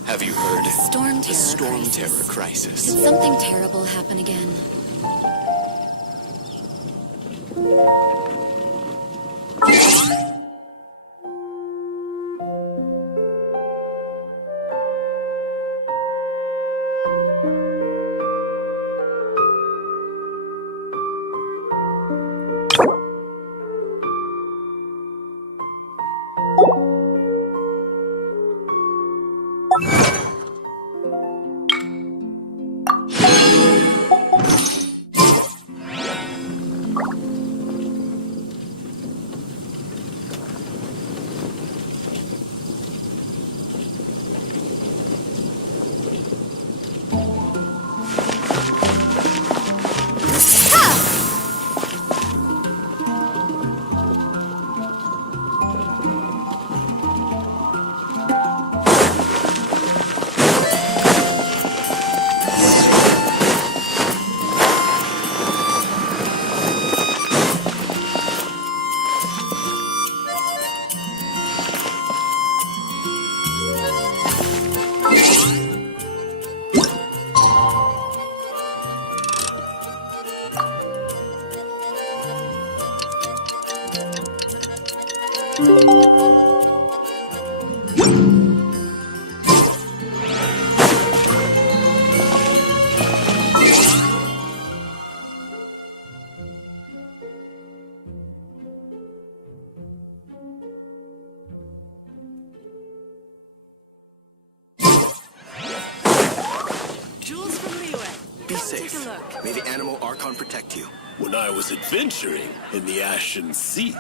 Have you heard? The Storm Terror crisis. Did something terrible happen again? Be safe. May the animal Archon protect you. When I was adventuring in the Ashen Sea.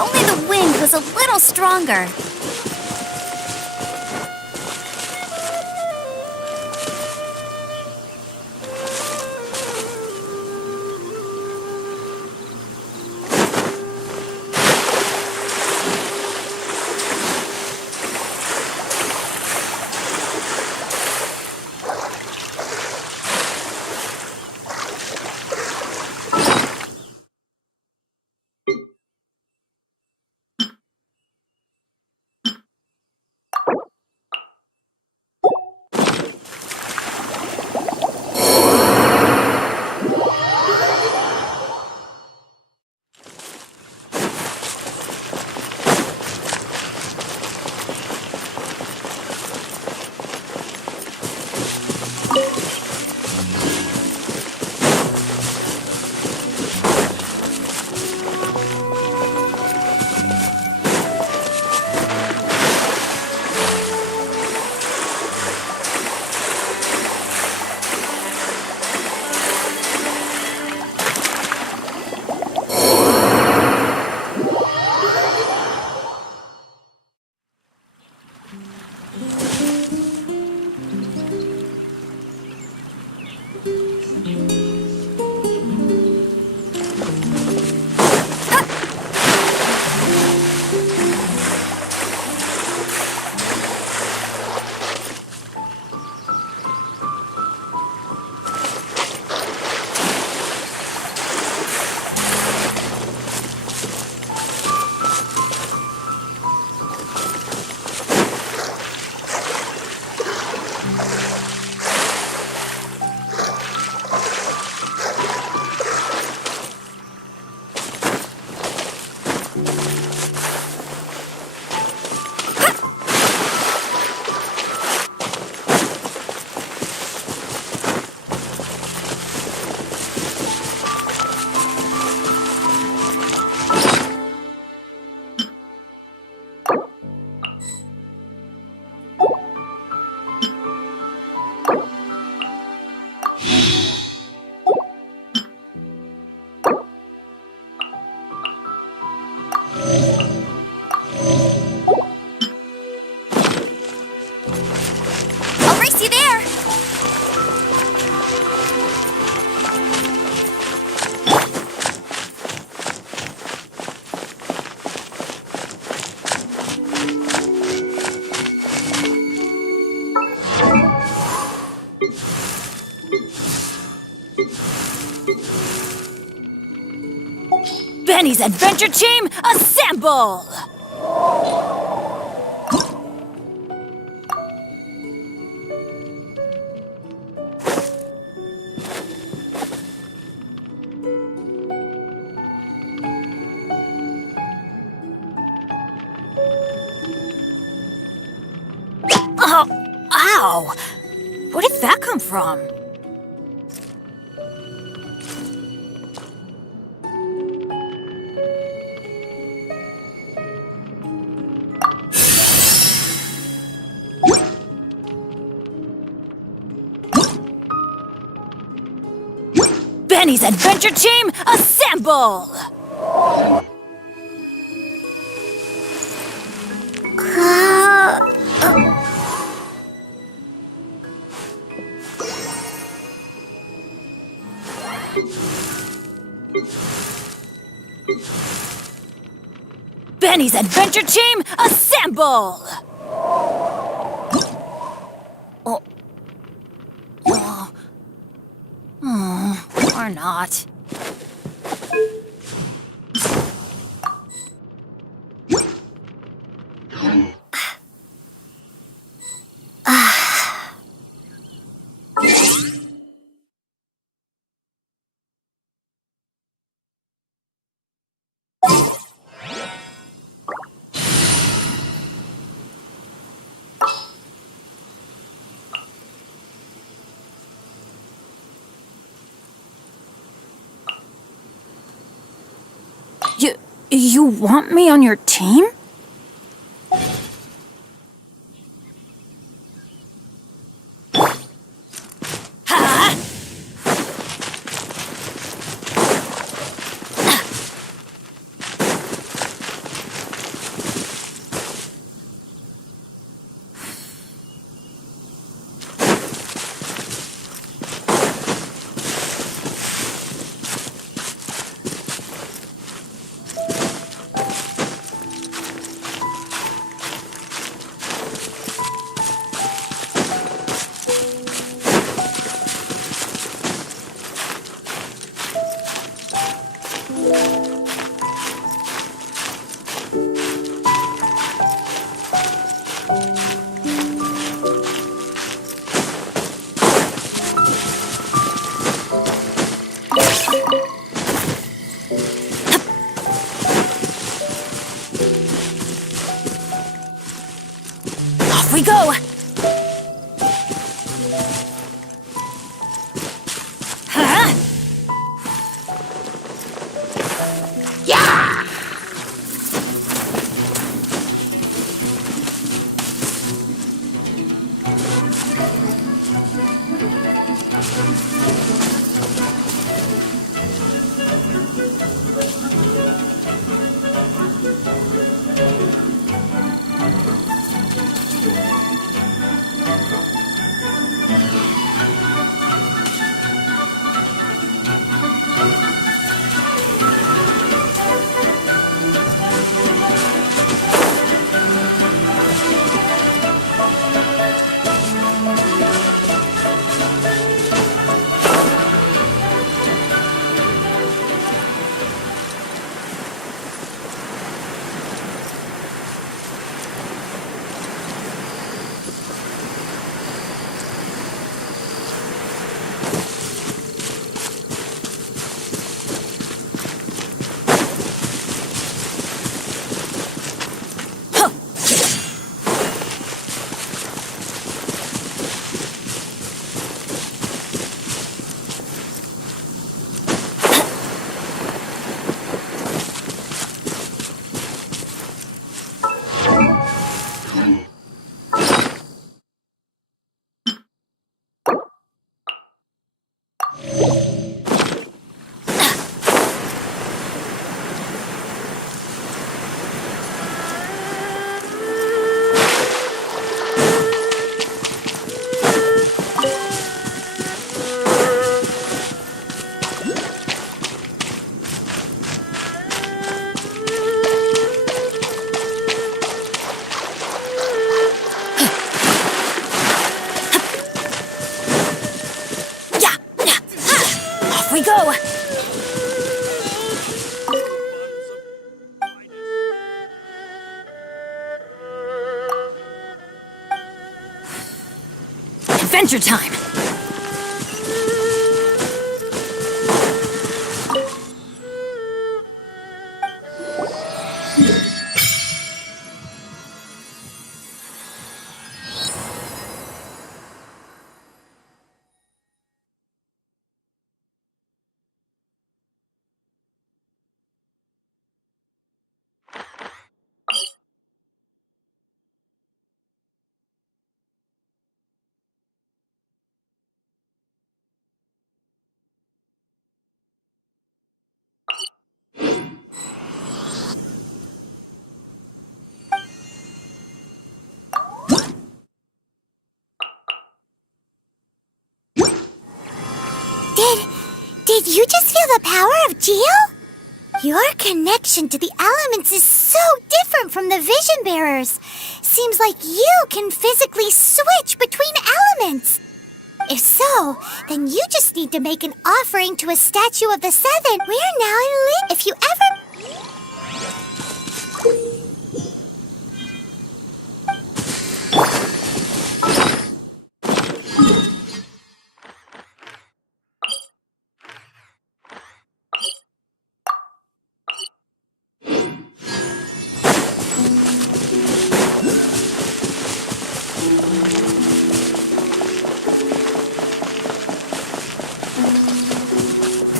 only the wind was a little stronger. Benny's Adventure Team, assemble! Oh, ow! Where did that come from? Benny's Adventure Team, assemble! Benny's Adventure Team, assemble! Or not. You want me on your team? we go! Huh? Yeah! We go! Adventure time! Did you just feel the power of Geo? Your connection to the elements is so different from the Vision Bearers. Seems like you can physically switch between elements. If so, then you just need to make an offering to a statue of the Seven. We're now in Lit. If you ever...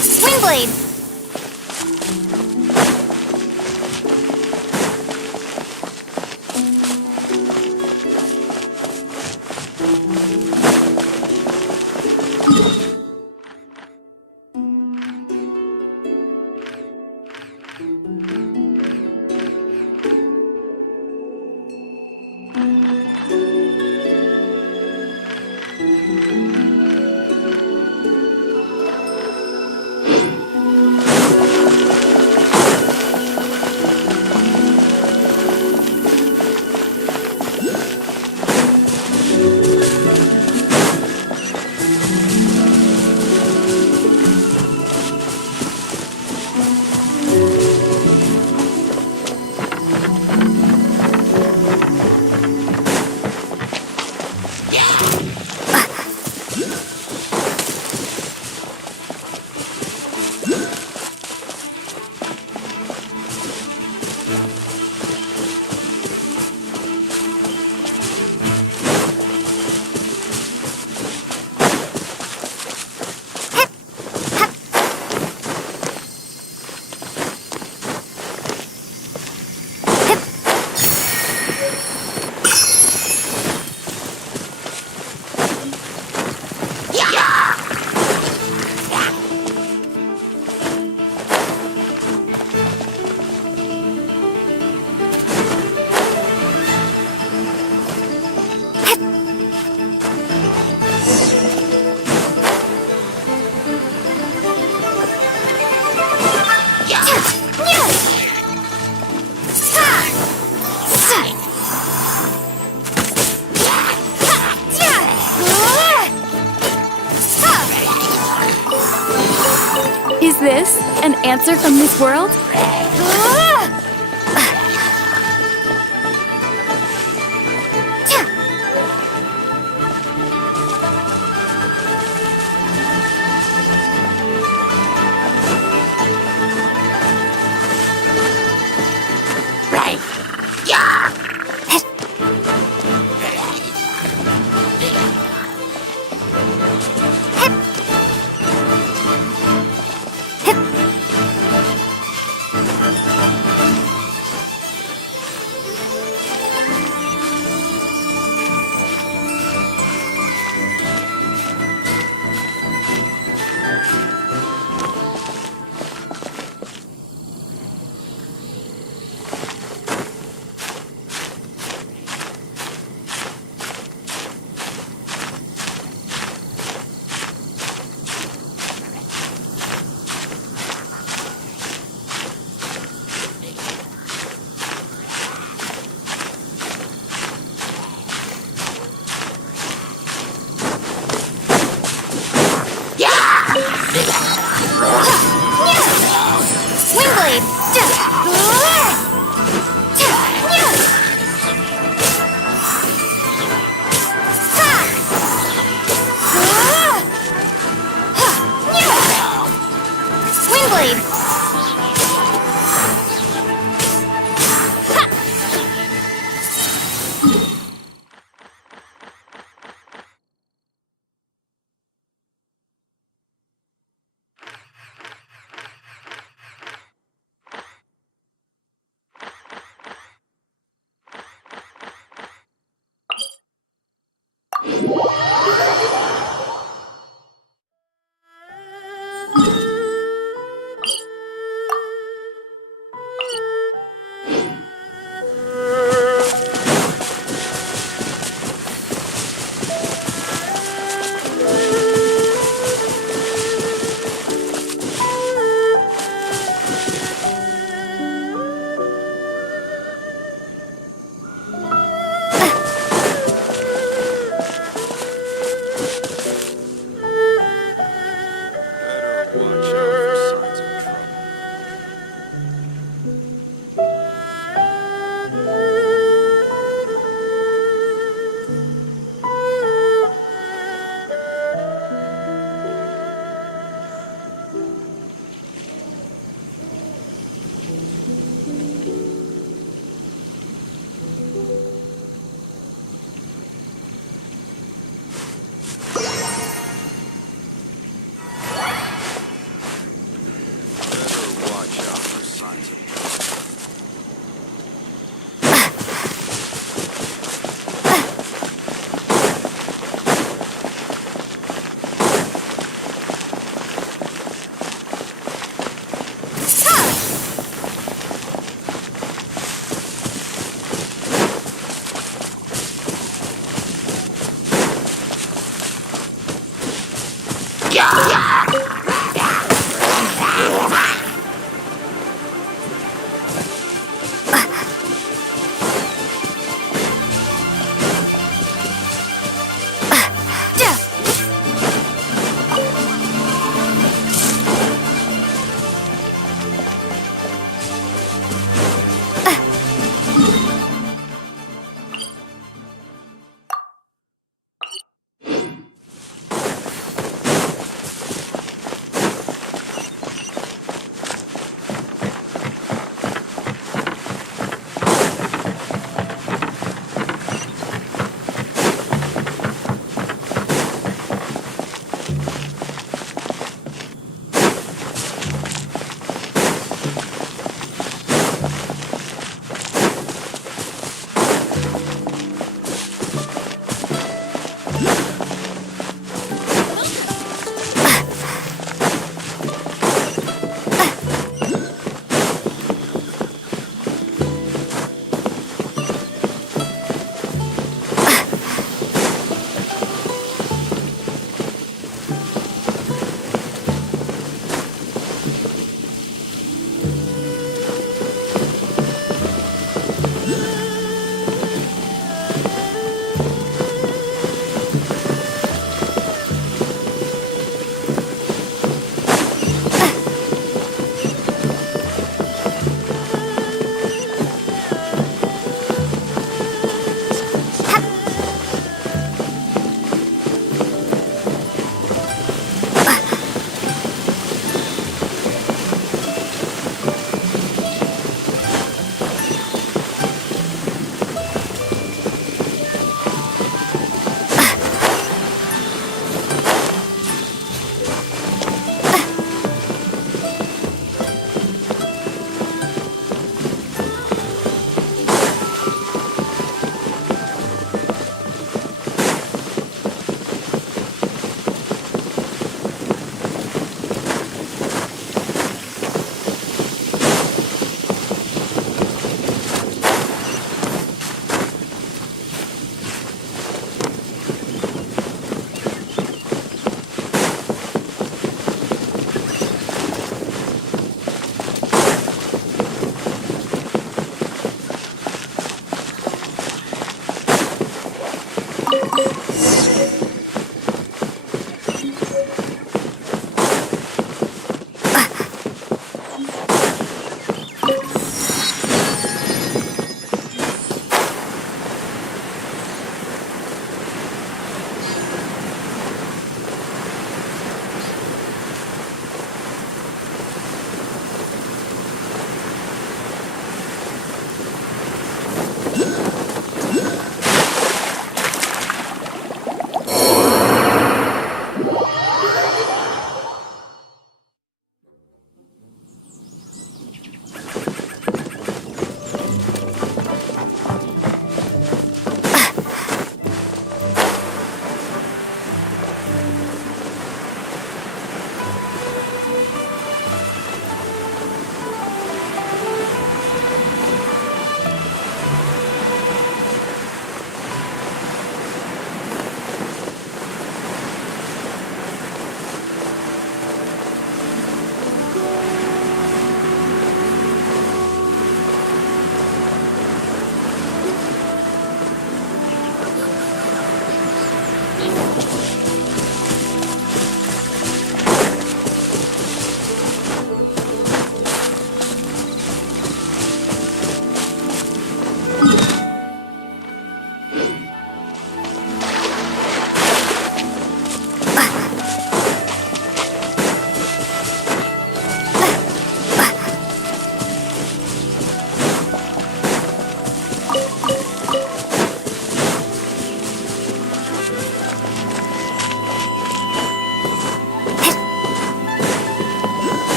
Swingblade! answer from this world?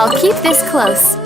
I'll keep this close.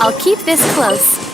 I'll keep this close.